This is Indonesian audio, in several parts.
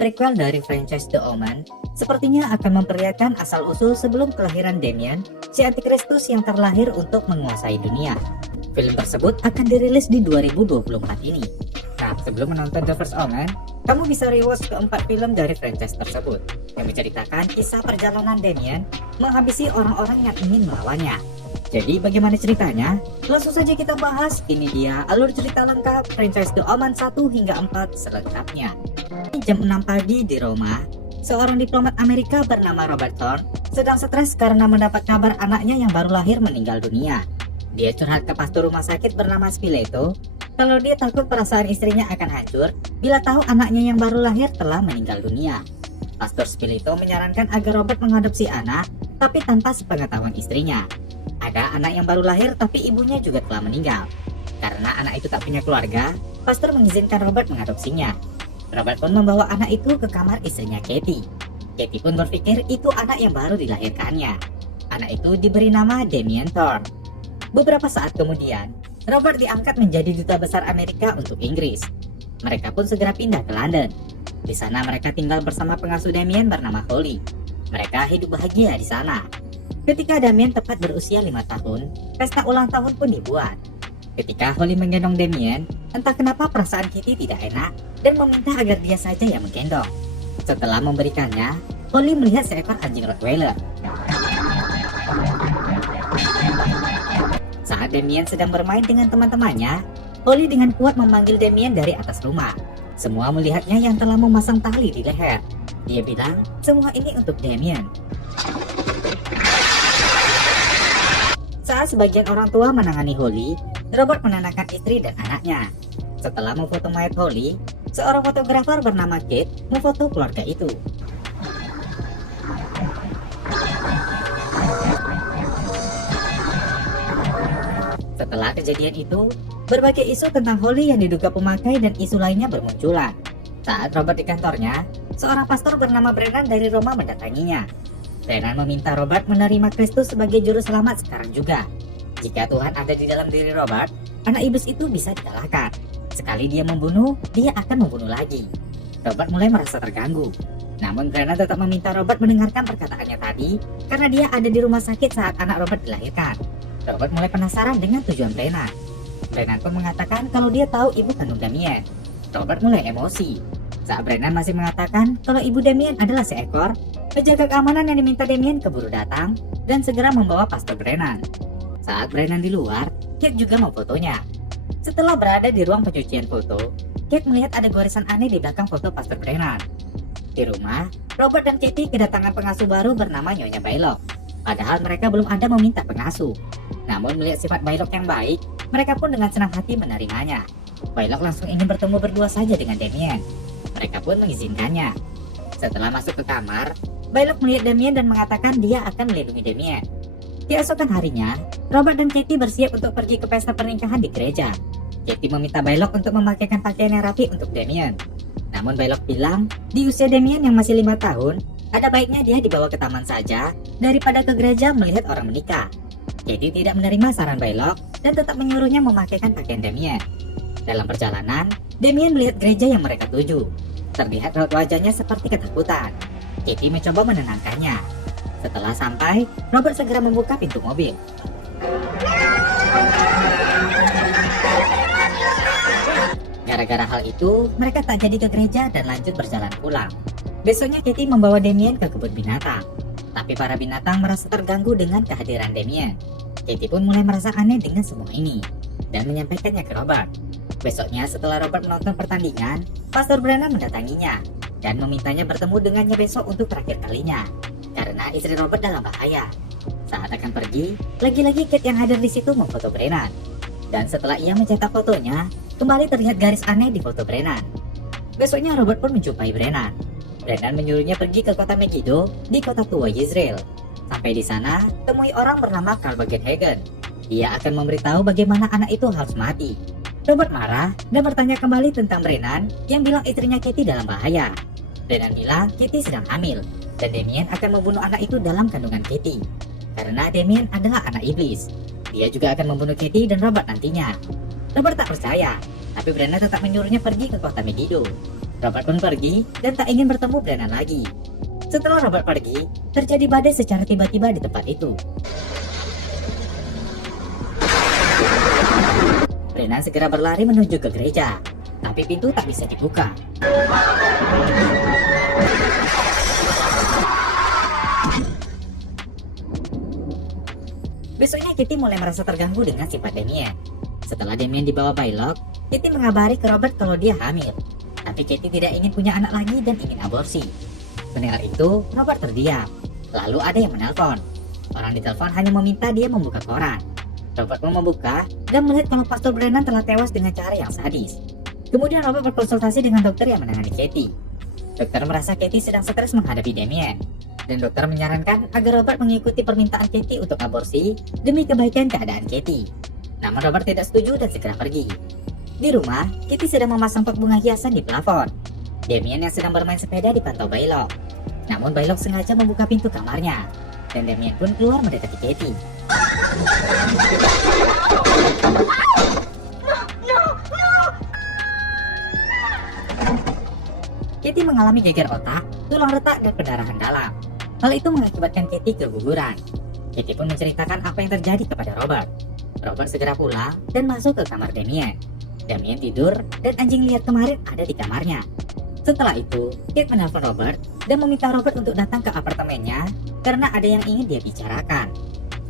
prequel dari franchise The Omen sepertinya akan memperlihatkan asal-usul sebelum kelahiran Damien, si antikristus yang terlahir untuk menguasai dunia. Film tersebut akan dirilis di 2024 ini. Nah, sebelum menonton The First Omen, kamu bisa rewatch keempat film dari franchise tersebut yang menceritakan kisah perjalanan Damien menghabisi orang-orang yang ingin melawannya. Jadi bagaimana ceritanya? Langsung saja kita bahas. Ini dia alur cerita lengkap franchise The Omen 1 hingga 4 selengkapnya. Jam 6 pagi di Roma, seorang diplomat Amerika bernama Robert Thorne sedang stres karena mendapat kabar anaknya yang baru lahir meninggal dunia. Dia curhat ke pastor rumah sakit bernama Spileto kalau dia takut perasaan istrinya akan hancur bila tahu anaknya yang baru lahir telah meninggal dunia. Pastor Spileto menyarankan agar Robert mengadopsi anak, tapi tanpa sepengetahuan istrinya. Ada anak yang baru lahir tapi ibunya juga telah meninggal. Karena anak itu tak punya keluarga, pastor mengizinkan Robert mengadopsinya. Robert pun membawa anak itu ke kamar istrinya Katie. Katie pun berpikir itu anak yang baru dilahirkannya. Anak itu diberi nama Damien Thorne. Beberapa saat kemudian, Robert diangkat menjadi duta besar Amerika untuk Inggris. Mereka pun segera pindah ke London. Di sana mereka tinggal bersama pengasuh Damien bernama Holly. Mereka hidup bahagia di sana. Ketika Damien tepat berusia 5 tahun, pesta ulang tahun pun dibuat. Ketika Holly menggendong Damien, entah kenapa perasaan Kitty tidak enak dan meminta agar dia saja yang menggendong. Setelah memberikannya, Holly melihat seekor anjing Rottweiler. Saat Damien sedang bermain dengan teman-temannya, Holly dengan kuat memanggil Damien dari atas rumah. Semua melihatnya yang telah memasang tali di leher. Dia bilang, semua ini untuk Damien. Saat sebagian orang tua menangani Holly, Robert menenangkan istri dan anaknya. Setelah memfoto mayat Holly, seorang fotografer bernama Kate memfoto keluarga itu. Setelah kejadian itu, berbagai isu tentang Holly yang diduga pemakai dan isu lainnya bermunculan. Saat Robert di kantornya, seorang pastor bernama Brennan dari Roma mendatanginya. Brennan meminta Robert menerima Kristus sebagai juru selamat sekarang juga. Jika Tuhan ada di dalam diri Robert, anak iblis itu bisa dikalahkan. Sekali dia membunuh, dia akan membunuh lagi. Robert mulai merasa terganggu. Namun Brennan tetap meminta Robert mendengarkan perkataannya tadi karena dia ada di rumah sakit saat anak Robert dilahirkan. Robert mulai penasaran dengan tujuan Brennan. Brennan pun mengatakan kalau dia tahu ibu kandung Damien. Robert mulai emosi. Saat Brennan masih mengatakan kalau ibu Damien adalah seekor, penjaga keamanan yang diminta Damien keburu datang dan segera membawa pastor Brennan. Saat Brennan di luar, Kate juga memfotonya. Setelah berada di ruang pencucian foto, Kate melihat ada goresan aneh di belakang foto pastor Brennan. Di rumah, Robert dan Katie kedatangan pengasuh baru bernama Nyonya Bailok. Padahal mereka belum ada meminta pengasuh. Namun melihat sifat Bailok yang baik, mereka pun dengan senang hati menerimanya. Bailok langsung ingin bertemu berdua saja dengan Damien. Mereka pun mengizinkannya. Setelah masuk ke kamar, Bailok melihat Damien dan mengatakan dia akan melindungi Damien. Keesokan harinya, Robert dan Katie bersiap untuk pergi ke pesta pernikahan di gereja. Katie meminta Bailok untuk memakaikan pakaian yang rapi untuk Damien. Namun Bailok bilang, di usia Damien yang masih 5 tahun, ada baiknya dia dibawa ke taman saja daripada ke gereja melihat orang menikah. Katie tidak menerima saran Bailok dan tetap menyuruhnya memakaikan pakaian Damien. Dalam perjalanan, Damien melihat gereja yang mereka tuju. Terlihat raut wajahnya seperti ketakutan. Katie mencoba menenangkannya. Setelah sampai, Robert segera membuka pintu mobil. Gara-gara hal itu, mereka tak jadi ke gereja dan lanjut berjalan pulang. Besoknya Katie membawa Damien ke kebun binatang. Tapi para binatang merasa terganggu dengan kehadiran Damien. Katie pun mulai merasa aneh dengan semua ini dan menyampaikannya ke Robert. Besoknya setelah Robert menonton pertandingan, Pastor Brennan mendatanginya dan memintanya bertemu dengannya besok untuk terakhir kalinya karena istri Robert dalam bahaya. Saat akan pergi, lagi-lagi Kate yang hadir di situ memfoto Brennan. Dan setelah ia mencetak fotonya, kembali terlihat garis aneh di foto Brennan. Besoknya Robert pun menjumpai Brennan. Brennan menyuruhnya pergi ke kota Megiddo di kota tua Yisrael. Sampai di sana, temui orang bernama Carl Bugenhagen. Dia akan memberitahu bagaimana anak itu harus mati. Robert marah dan bertanya kembali tentang Brennan yang bilang istrinya Katie dalam bahaya. Brennan bilang Katie sedang hamil dan Damien akan membunuh anak itu dalam kandungan Katie. Karena Damien adalah anak iblis. Dia juga akan membunuh Katie dan Robert nantinya. Robert tak percaya, tapi Brennan tetap menyuruhnya pergi ke kota Megiddo. Robert pun pergi dan tak ingin bertemu Brennan lagi. Setelah Robert pergi, terjadi badai secara tiba-tiba di tempat itu. Brennan segera berlari menuju ke gereja, tapi pintu tak bisa dibuka. Besoknya Kitty mulai merasa terganggu dengan sifat Damien. Setelah Damien dibawa Bylock, Kitty mengabari ke Robert kalau dia hamil. Tapi Kitty tidak ingin punya anak lagi dan ingin aborsi. Mendengar itu, Robert terdiam. Lalu ada yang menelpon. Orang di telepon hanya meminta dia membuka koran. Robert pun membuka dan melihat kalau Pastor Brennan telah tewas dengan cara yang sadis. Kemudian Robert berkonsultasi dengan dokter yang menangani Kitty. Dokter merasa Kitty sedang stres menghadapi Damien. Dan dokter menyarankan agar Robert mengikuti permintaan Kitty untuk aborsi demi kebaikan keadaan Kitty. Namun Robert tidak setuju dan segera pergi. Di rumah, Kitty sedang memasang pot bunga hiasan di plafon. Damien yang sedang bermain sepeda dipantau Bylock. Namun Bylock sengaja membuka pintu kamarnya. Dan Damien pun keluar mendekati Kitty. Kitty mengalami geger otak, tulang retak dan pendarahan dalam. Hal itu mengakibatkan Kitty keguguran. Kitty pun menceritakan apa yang terjadi kepada Robert. Robert segera pulang dan masuk ke kamar Damien. Damien tidur dan anjing liar kemarin ada di kamarnya. Setelah itu, Kate menelpon Robert dan meminta Robert untuk datang ke apartemennya karena ada yang ingin dia bicarakan.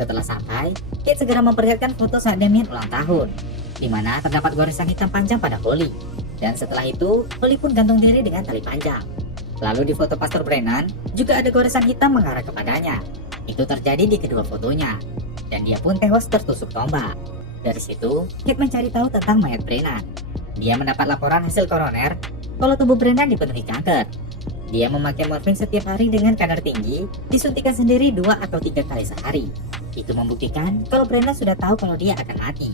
Setelah sampai, Kate segera memperlihatkan foto saat Damien ulang tahun, di mana terdapat goresan hitam panjang pada Holly. Dan setelah itu, Holly pun gantung diri dengan tali panjang. Lalu di foto Pastor Brennan, juga ada goresan hitam mengarah kepadanya. Itu terjadi di kedua fotonya. Dan dia pun tewas tertusuk tombak. Dari situ, Kate mencari tahu tentang mayat Brennan. Dia mendapat laporan hasil koroner kalau tubuh Brennan dipenuhi kanker. Dia memakai morfin setiap hari dengan kadar tinggi, disuntikan sendiri 2 atau 3 kali sehari. Itu membuktikan kalau Brennan sudah tahu kalau dia akan mati.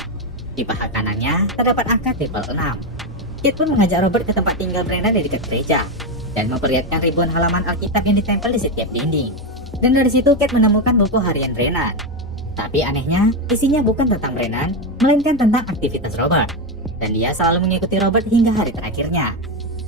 Di paha kanannya terdapat angka 666. Kate pun mengajak Robert ke tempat tinggal Brennan di dekat gereja dan memperlihatkan ribuan halaman Alkitab yang ditempel di setiap dinding. Dan dari situ Kate menemukan buku harian Brennan. Tapi anehnya, isinya bukan tentang Brennan, melainkan tentang aktivitas Robert. Dan dia selalu mengikuti Robert hingga hari terakhirnya.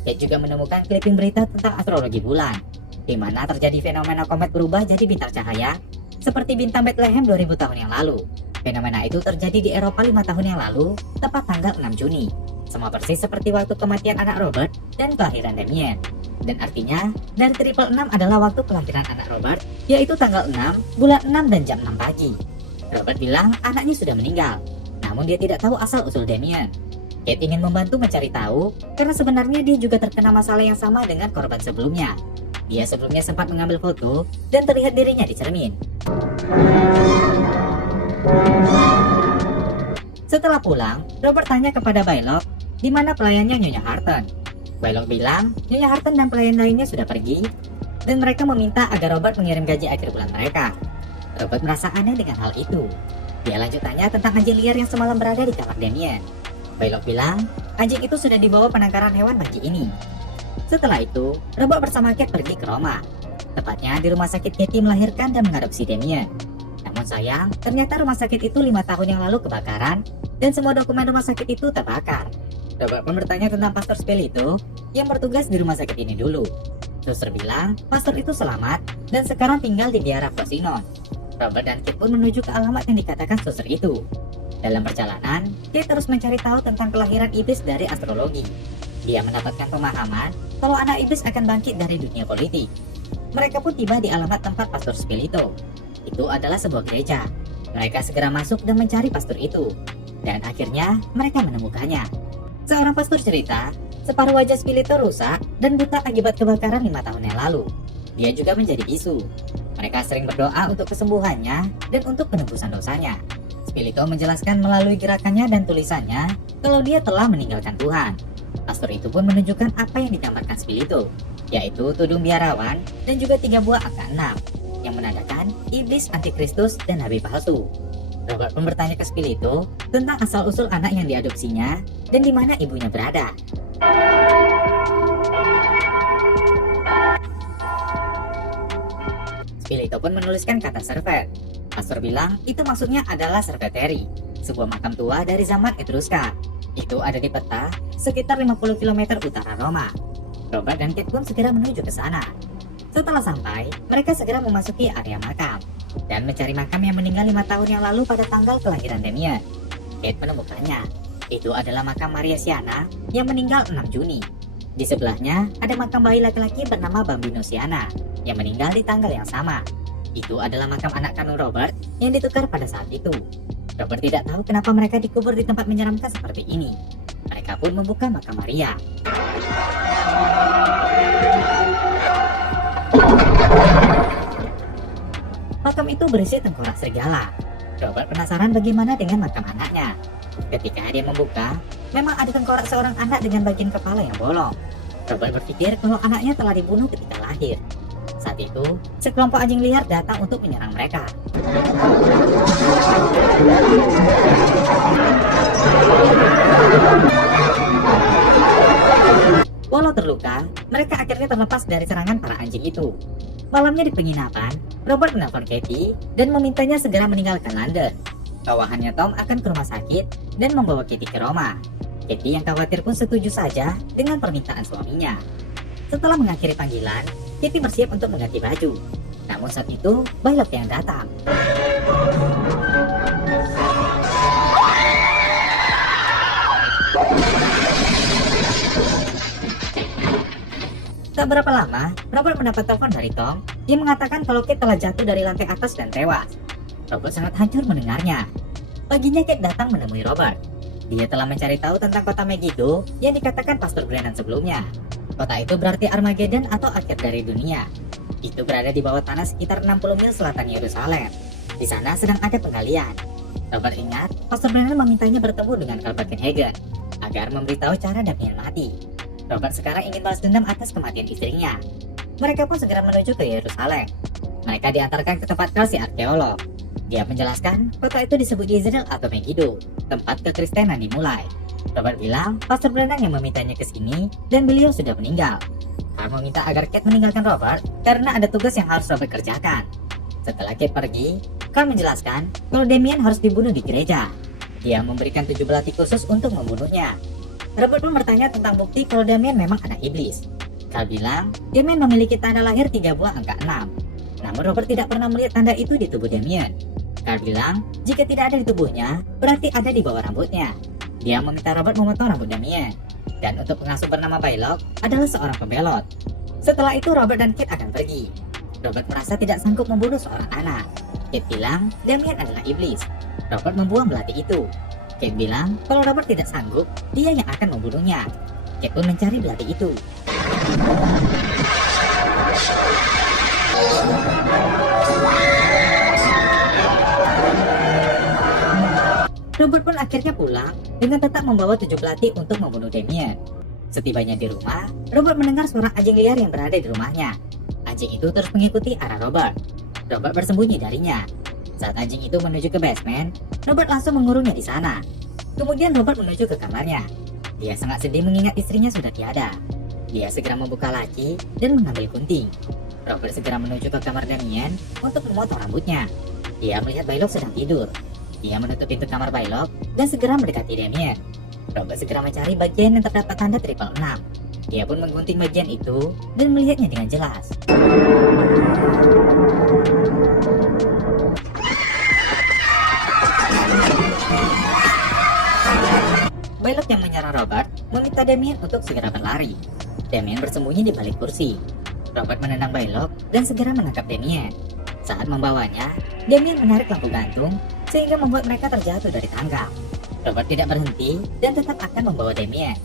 Kate juga menemukan clipping berita tentang astrologi bulan, di mana terjadi fenomena komet berubah jadi bintang cahaya, seperti bintang Bethlehem 2000 tahun yang lalu. Fenomena itu terjadi di Eropa 5 tahun yang lalu, tepat tanggal 6 Juni. Sama persis seperti waktu kematian anak Robert dan kelahiran Damien. Dan artinya, dari 666 adalah waktu kelahiran anak Robert, yaitu tanggal 6, bulan 6 dan jam 6 pagi. Robert bilang anaknya sudah meninggal, namun dia tidak tahu asal-usul Damien. Kate ingin membantu mencari tahu, karena sebenarnya dia juga terkena masalah yang sama dengan korban sebelumnya. Dia sebelumnya sempat mengambil foto, dan terlihat dirinya di cermin. Setelah pulang, Robert tanya kepada Bylock, di mana pelayannya Nyonya Harton. Bylock bilang, Nyonya Harton dan pelayan lainnya sudah pergi, dan mereka meminta agar Robert mengirim gaji akhir bulan mereka. Robert merasa aneh dengan hal itu. Dia lanjut tanya tentang anjing liar yang semalam berada di kamar Damien. Bylock bilang, anjing itu sudah dibawa penangkaran hewan pagi ini. Setelah itu, Robert bersama Kate pergi ke Roma. Tepatnya di rumah sakit Kitty melahirkan dan mengadopsi Damien. Namun sayang, ternyata rumah sakit itu 5 tahun yang lalu kebakaran, dan semua dokumen rumah sakit itu terbakar. Robert pun bertanya tentang Pastor Spilito yang bertugas di rumah sakit ini dulu. Suster bilang, pastor itu selamat dan sekarang tinggal di daerah Frosinone. Robert dan Kate pun menuju ke alamat yang dikatakan suster itu. Dalam perjalanan, Kate terus mencari tahu tentang kelahiran iblis dari astrologi. Dia mendapatkan pemahaman kalau anak iblis akan bangkit dari dunia politik. Mereka pun tiba di alamat tempat Pastor Spilito. Itu adalah sebuah gereja. Mereka segera masuk dan mencari pastor itu. Dan akhirnya mereka menemukannya. Seorang pastor cerita, separuh wajah Spilito rusak dan buta akibat kebakaran 5 tahun yang lalu. Dia juga menjadi bisu. Mereka sering berdoa untuk kesembuhannya dan untuk penebusan dosanya. Spilito menjelaskan melalui gerakannya dan tulisannya kalau dia telah meninggalkan Tuhan. Pastor itu pun menunjukkan apa yang digambarkan Spilito, yaitu tudung biarawan dan juga 3 buah angka 6 yang menandakan iblis, antikristus, dan nabi palsu. Robert pun bertanya ke Spilito tentang asal-usul anak yang diadopsinya dan di mana ibunya berada. Spilito pun menuliskan kata servet. Pastor bilang itu maksudnya adalah Serveteri, sebuah makam tua dari zaman Etruska. Itu ada di peta sekitar 50 km utara Roma. Robert dan Kate pun segera menuju ke sana. Setelah sampai, mereka segera memasuki area makam dan mencari makam yang meninggal 5 tahun yang lalu pada tanggal kelahiran Damien. Kate menemukannya. Itu adalah makam Maria Siana yang meninggal 6 Juni. Di sebelahnya ada makam bayi laki-laki bernama Bambino Siana yang meninggal di tanggal yang sama. Itu adalah makam anak kandung Robert yang ditukar pada saat itu. Robert tidak tahu kenapa mereka dikubur di tempat menyeramkan seperti ini. Mereka pun membuka makam Maria. Makam itu berisi tengkorak serigala. Robert penasaran bagaimana dengan makam anaknya. Ketika dia membuka, memang ada tengkorak seorang anak dengan bagian kepala yang bolong. Robert berpikir kalau anaknya telah dibunuh ketika lahir. Saat itu, sekelompok anjing liar datang untuk menyerang mereka. Walau terluka, mereka akhirnya terlepas dari serangan para anjing itu. Malamnya di penginapan, Robert menelpon Katie dan memintanya segera meninggalkan London. Bawahannya Tom akan ke rumah sakit dan membawa Katie ke Roma. Katie yang khawatir pun setuju saja dengan permintaan suaminya. Setelah mengakhiri panggilan, Katie bersiap untuk mengganti baju. Namun saat itu, Bailok yang datang. Tak berapa lama, Robert mendapat telepon dari Tom yang mengatakan kalau Kate telah jatuh dari lantai atas dan tewas. Robert sangat hancur mendengarnya. Paginya Kate datang menemui Robert. Dia telah mencari tahu tentang kota Megiddo yang dikatakan Pastor Brennan sebelumnya. Kota itu berarti Armageddon atau akhir dari dunia. Itu berada di bawah tanah sekitar 60 mil selatan Yerusalem. Di sana sedang ada penggalian. Robert ingat, Pastor Brennan memintanya bertemu dengan Carl Buckenhagen agar memberitahu cara Damien mati. Robert sekarang ingin balas dendam atas kematian istrinya. Mereka pun segera menuju ke Yerusalem. Mereka diantarkan ke tempat Carl si arkeolog. Dia menjelaskan kota itu disebut Israel atau Megiddo, tempat kekristenan dimulai. Robert bilang Pastor Brennan yang memintanya ke sini dan beliau sudah meninggal. Carl meminta agar Kate meninggalkan Robert karena ada tugas yang harus Robert kerjakan. Setelah Kate pergi, Carl menjelaskan kalau Damien harus dibunuh di gereja. Dia memberikan 7 belati khusus untuk membunuhnya. Robert pun bertanya tentang bukti kalau Damien memang anak iblis. Carl bilang Damien memiliki tanda lahir 3 buah angka 6. Namun Robert tidak pernah melihat tanda itu di tubuh Damien. Carl bilang jika tidak ada di tubuhnya, berarti ada di bawah rambutnya. Dia meminta Robert memotong rambut Damien. Dan untuk pengasuh bernama Bailok adalah seorang pembelot. Setelah itu Robert dan Kate akan pergi. Robert merasa tidak sanggup membunuh seorang anak. Kate bilang Damien adalah iblis. Robert membuang belati itu. Kate bilang kalau Robert tidak sanggup, dia yang akan membunuhnya. Kate pun mencari belati itu. Robert pun akhirnya pulang dengan tetap membawa 7 belati untuk membunuh Damien. Setibanya di rumah, Robert mendengar suara anjing liar yang berada di rumahnya. Anjing itu terus mengikuti arah Robert. Robert bersembunyi darinya. Saat anjing itu menuju ke basement, Robert langsung mengurungnya di sana. Kemudian Robert menuju ke kamarnya. Dia sangat sedih mengingat istrinya sudah tiada. Dia segera membuka laci dan mengambil gunting. Robert segera menuju ke kamar Damien untuk memotong rambutnya. Dia melihat Bailok sedang tidur. Dia menutup pintu kamar Bailok dan segera mendekati Damien. Robert segera mencari bagian yang terdapat tanda 666. Dia pun menggunting bagian itu dan melihatnya dengan jelas. Bailok yang menyerang Robert meminta Damien untuk segera berlari. Damien bersembunyi di balik kursi. Robert menendang Bailok dan segera menangkap Damien. Saat membawanya, Damien menarik lampu gantung sehingga membuat mereka terjatuh dari tangga. Robert tidak berhenti dan tetap akan membawa Damien.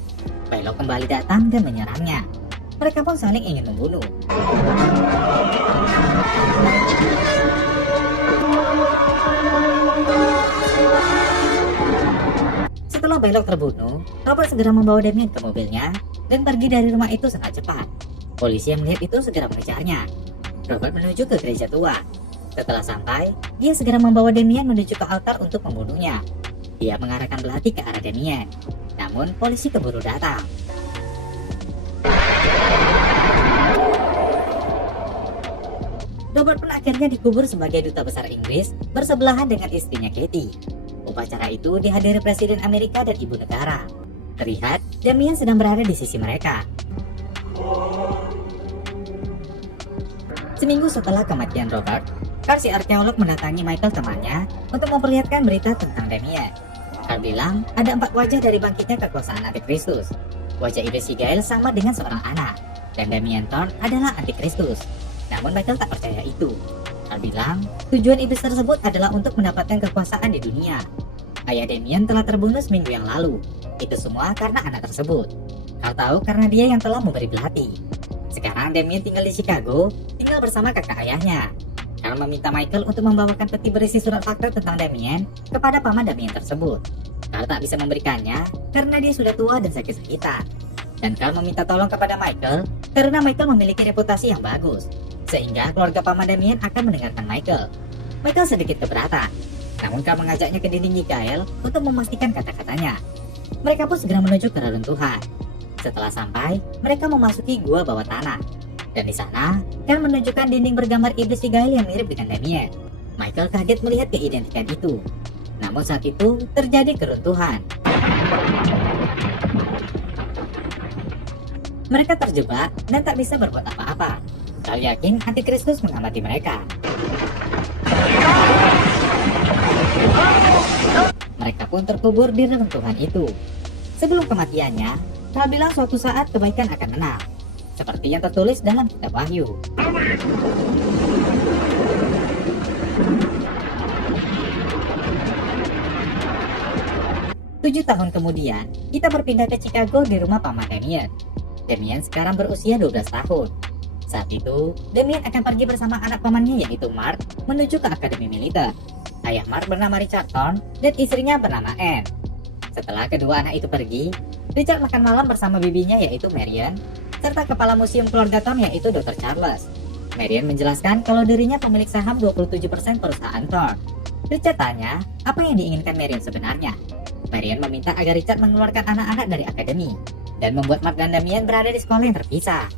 Bailok kembali datang dan menyerangnya. Mereka pun saling ingin membunuh. Setelah Bailok terbunuh, Robert segera membawa Damien ke mobilnya dan pergi dari rumah itu sangat cepat. Polisi yang melihat itu segera mengejarnya. Robert menuju ke gereja tua. Setelah sampai, dia segera membawa Damien menuju ke altar untuk membunuhnya. Dia mengarahkan belati ke arah Damien. Namun, polisi keburu datang. Robert pun akhirnya dikubur sebagai duta besar Inggris bersebelahan dengan istrinya Katie. Upacara itu dihadiri Presiden Amerika dan Ibu Negara. Terlihat, Damien sedang berada di sisi mereka. Seminggu setelah kematian Robert, Carl si arkeolog mendatangi Michael temannya untuk memperlihatkan berita tentang Damien. Carl bilang ada 4 wajah dari bangkitnya kekuasaan Antikristus. Wajah iblis Sigael sama dengan seorang anak, dan Damien Thorn adalah Antikristus. Namun Michael tak percaya itu. Carl bilang tujuan iblis tersebut adalah untuk mendapatkan kekuasaan di dunia. Ayah Damien telah terbunuh seminggu yang lalu. Itu semua karena anak tersebut. Carl tahu karena dia yang telah memberi belati. Sekarang Damien tinggal di Chicago, tinggal bersama kakak ayahnya. Carl meminta Michael untuk membawakan peti berisi surat fakta tentang Damien kepada paman Damien tersebut. Carl tak bisa memberikannya karena dia sudah tua dan sakit-sakitan. Dan Carl meminta tolong kepada Michael karena Michael memiliki reputasi yang bagus, sehingga keluarga paman Damien akan mendengarkan Michael. Michael sedikit keberatan, namun Carl mengajaknya ke dinding Mikael untuk memastikan kata-katanya. Mereka pun segera menuju ke reruntuhan. Setelah sampai, mereka memasuki gua bawah tanah. Dan di sana, Carl menunjukkan dinding bergambar iblis Sigael yang mirip dengan Damien. Michael kaget melihat keidentikan itu. Namun saat itu, terjadi keruntuhan. Mereka terjebak dan tak bisa berbuat apa-apa. Carl yakin Antikristus mengamati mereka. Mereka pun terkubur di reruntuhan itu. Sebelum kematiannya, Carl bilang suatu saat kebaikan akan menang, seperti yang tertulis dalam kitab Wahyu. Tujuh tahun kemudian, kita berpindah ke Chicago di rumah paman Damien. Damien sekarang berusia 12 tahun. Saat itu, Damien akan pergi bersama anak pamannya yaitu Mark menuju ke akademi militer. Ayah Mark bernama Richard Thorn dan istrinya bernama Anne. Setelah kedua anak itu pergi, Richard makan malam bersama bibinya yaitu Marion, serta kepala museum keluarga Thorn yaitu Dr. Charles. Marion menjelaskan kalau dirinya pemilik saham 27% perusahaan Thorn. Richard tanya, apa yang diinginkan Marion sebenarnya? Marion meminta agar Richard mengeluarkan anak-anak dari akademi, dan membuat Mark dan Damien berada di sekolah yang terpisah.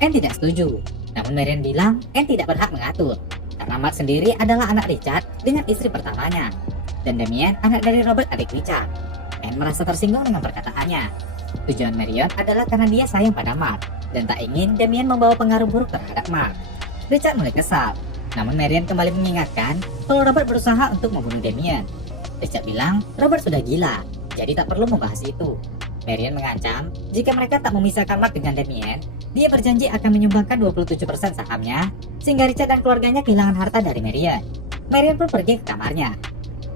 Anne tidak setuju, namun Marion bilang Anne tidak berhak mengatur, karena Mark sendiri adalah anak Richard dengan istri pertamanya, dan Damien anak dari Robert adik Richard. Anne merasa tersinggung dengan perkataannya. Tujuan Marion adalah karena dia sayang pada Mark, dan tak ingin Damien membawa pengaruh buruk terhadap Mark. Richard mulai kesal, namun Marion kembali mengingatkan kalau Robert berusaha untuk membunuh Damien. Richard bilang Robert sudah gila, jadi tak perlu membahas itu. Marion mengancam jika mereka tak memisahkan Mark dengan Damien, dia berjanji akan menyumbangkan 27% sahamnya, sehingga Richard dan keluarganya kehilangan harta dari Marion. Marion pun pergi ke kamarnya.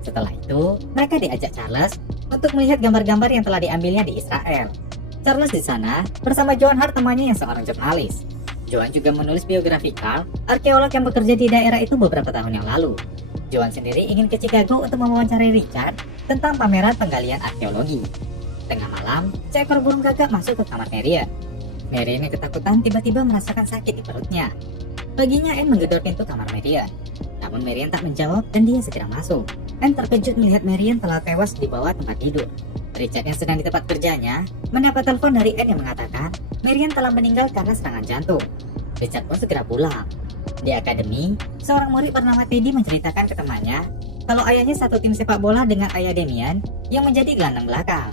Setelah itu, mereka diajak Charles untuk melihat gambar-gambar yang telah diambilnya di Israel. Charles di sana bersama Joan Hart temannya yang seorang jurnalis. Joan juga menulis biografi Carl, arkeolog yang bekerja di daerah itu beberapa tahun yang lalu. Joan sendiri ingin ke Chicago untuk mewawancarai Richard tentang pameran penggalian arkeologi. Tengah malam, seekor burung gagak masuk ke kamar Marion. Marion yang ketakutan tiba-tiba merasakan sakit di perutnya. Paginya Anne menggedor pintu kamar Marion. Namun Marion tak menjawab dan dia segera masuk. Anne terkejut melihat Marion telah tewas di bawah tempat tidur. Richard yang sedang di tempat kerjanya mendapat telepon dari Anne yang mengatakan Marion telah meninggal karena serangan jantung. Richard pun segera pulang. Di akademi, seorang murid bernama Teddy menceritakan ke temannya kalau ayahnya satu tim sepak bola dengan ayah Damien yang menjadi gelandang belakang.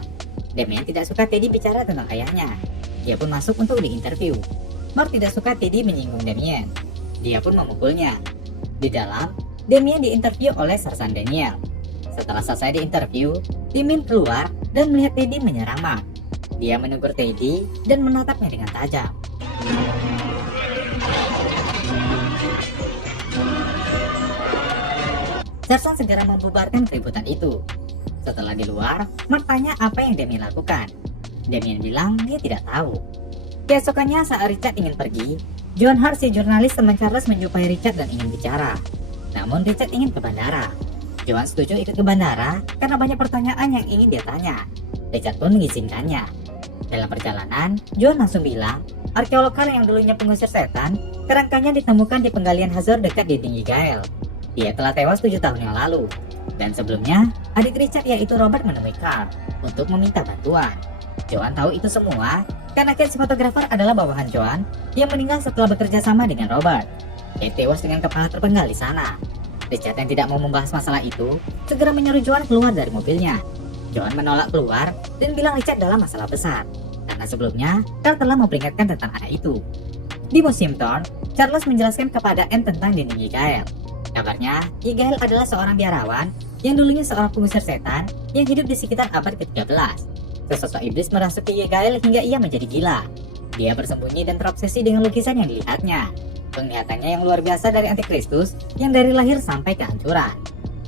Damien tidak suka Teddy bicara tentang ayahnya. Dia pun masuk untuk diinterview. Mark tidak suka Teddy menyinggung Damien. Dia pun memukulnya. Di dalam, Damien diinterview oleh Sersan Daniel. Setelah selesai diinterview, Damien keluar dan melihat Teddy menyerang Mark. Dia menegur Teddy dan menatapnya dengan tajam. Sersan segera membubarkan keributan itu. Setelah di luar, Mark tanya apa yang Damien lakukan. Damien bilang dia tidak tahu. Keesokannya saat Richard ingin pergi, Joan Hart si jurnalis teman Charles menjumpai Richard dan ingin bicara. Namun Richard ingin ke bandara. Joan setuju ikut ke bandara karena banyak pertanyaan yang ingin dia tanya. Richard pun mengizinkannya. Dalam perjalanan, Joan langsung bilang, arkeolog Carl yang dulunya pengusir setan, kerangkanya ditemukan di penggalian Hazor dekat di Tinggi Gael. Dia telah tewas 7 tahun yang lalu. Dan sebelumnya, adik Richard yaitu Robert menemui Carl untuk meminta bantuan. Joan tahu itu semua karena Kate fotografer adalah bawahan Joan yang meninggal setelah bekerja sama dengan Robert. Kate tewas dengan kepala terpenggal di sana. Richard yang tidak mau membahas masalah itu segera menyuruh Joan keluar dari mobilnya. Joan menolak keluar dan bilang Richard dalam masalah besar. karena sebelumnya Carl telah memperingatkan tentang anak itu. Di Museum Thorn, Charles menjelaskan kepada Anne tentang dinding Yigael. Kabarnya, Yigael adalah seorang biarawan yang dulunya seorang pengusir setan yang hidup di sekitar abad ke-13. Sesosok iblis merasuki Yigael hingga ia menjadi gila. Dia bersembunyi dan terobsesi dengan lukisan yang dilihatnya. Penglihatannya yang luar biasa dari Antikristus yang dari lahir sampai kehancuran.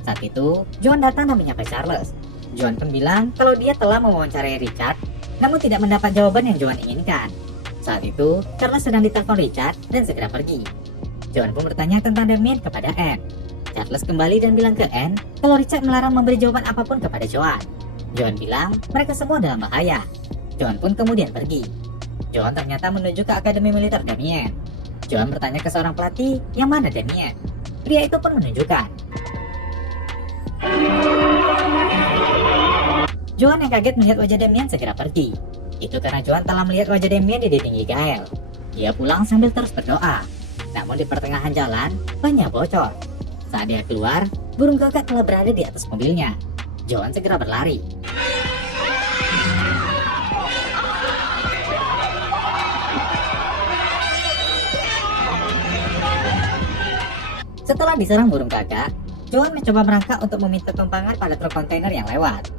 Saat itu, Joan datang dan menyapa Charles. Joan pun bilang kalau dia telah mewawancarai Richard, namun tidak mendapat jawaban yang Joan inginkan. Saat itu, Charles sedang ditelepon Richard dan segera pergi. Joan pun bertanya tentang Damien kepada Anne. Charles kembali dan bilang ke Anne kalau Richard melarang memberi jawaban apapun kepada Joan. Joan bilang mereka semua dalam bahaya. Joan pun kemudian pergi. Joan ternyata menuju ke Akademi Militer Damien. Joan bertanya ke seorang pelatih yang mana Damien. Pria itu pun menunjukkan. Joan yang kaget melihat wajah Damien segera pergi. Itu karena Joan telah melihat wajah Damien di dinding Yigael. Dia pulang sambil terus berdoa. Namun di pertengahan jalan, bannya bocor. Saat dia keluar, burung gagak telah berada di atas mobilnya. Joan segera berlari. Setelah diserang burung gagak, Joan mencoba merangkak untuk meminta tumpangan pada truk kontainer yang lewat.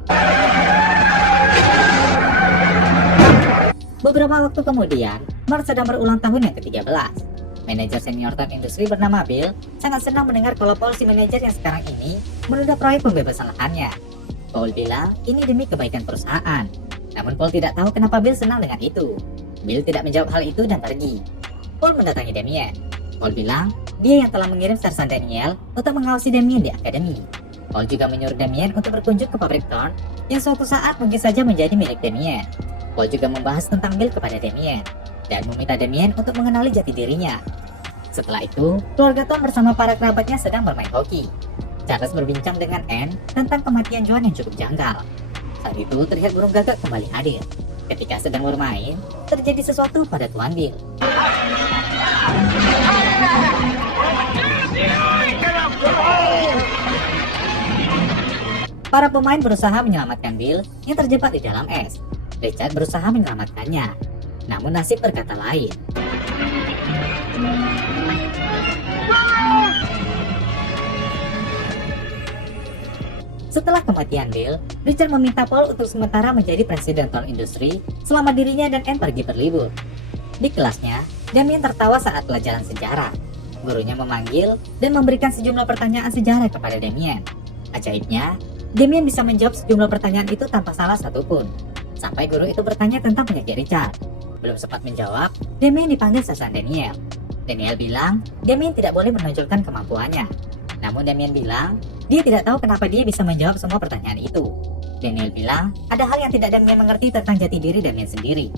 Beberapa waktu kemudian, Mark sedang berulang tahun yang ke-13. Manajer senior Thorn Industry bernama Bill sangat senang mendengar kalau Paul si manajer yang sekarang ini menunda proyek pembebasan lahannya. Paul bilang ini demi kebaikan perusahaan. Namun Paul tidak tahu kenapa Bill senang dengan itu. Bill tidak menjawab hal itu dan pergi. Paul mendatangi Damien. Paul bilang dia yang telah mengirim Sersan Daniel untuk mengawasi Damien di akademi. Paul juga menyuruh Damien untuk berkunjung ke pabrik Thorn yang suatu saat mungkin saja menjadi milik Damien. Paul juga membahas tentang Bill kepada Damien dan meminta Damien untuk mengenali jati dirinya. Setelah itu, keluarga Thorn bersama para kerabatnya sedang bermain hoki. Charles berbincang dengan Anne tentang kematian Joan yang cukup janggal. Saat itu terlihat burung gagak kembali hadir. Ketika sedang bermain, terjadi sesuatu pada Tuan Bill. Para pemain berusaha menyelamatkan Bill yang terjebak di dalam es. Richard berusaha menyelamatkannya, namun nasib berkata lain. Setelah kematian Bill, Richard meminta Paul untuk sementara menjadi presiden Thorn Industry selama dirinya dan Anne pergi berlibur. Di kelasnya, Damien tertawa saat pelajaran sejarah. Gurunya memanggil dan memberikan sejumlah pertanyaan sejarah kepada Damien. Ajaibnya, Damien bisa menjawab sejumlah pertanyaan itu tanpa salah satupun. Sampai guru itu bertanya tentang penyakit Richard. Belum sempat menjawab, Damien dipanggil Sersan Daniel. Daniel bilang, Damien tidak boleh menonjolkan kemampuannya. Namun Damien bilang, dia tidak tahu kenapa dia bisa menjawab semua pertanyaan itu. Daniel bilang, ada hal yang tidak Damien mengerti tentang jati diri Damien sendiri.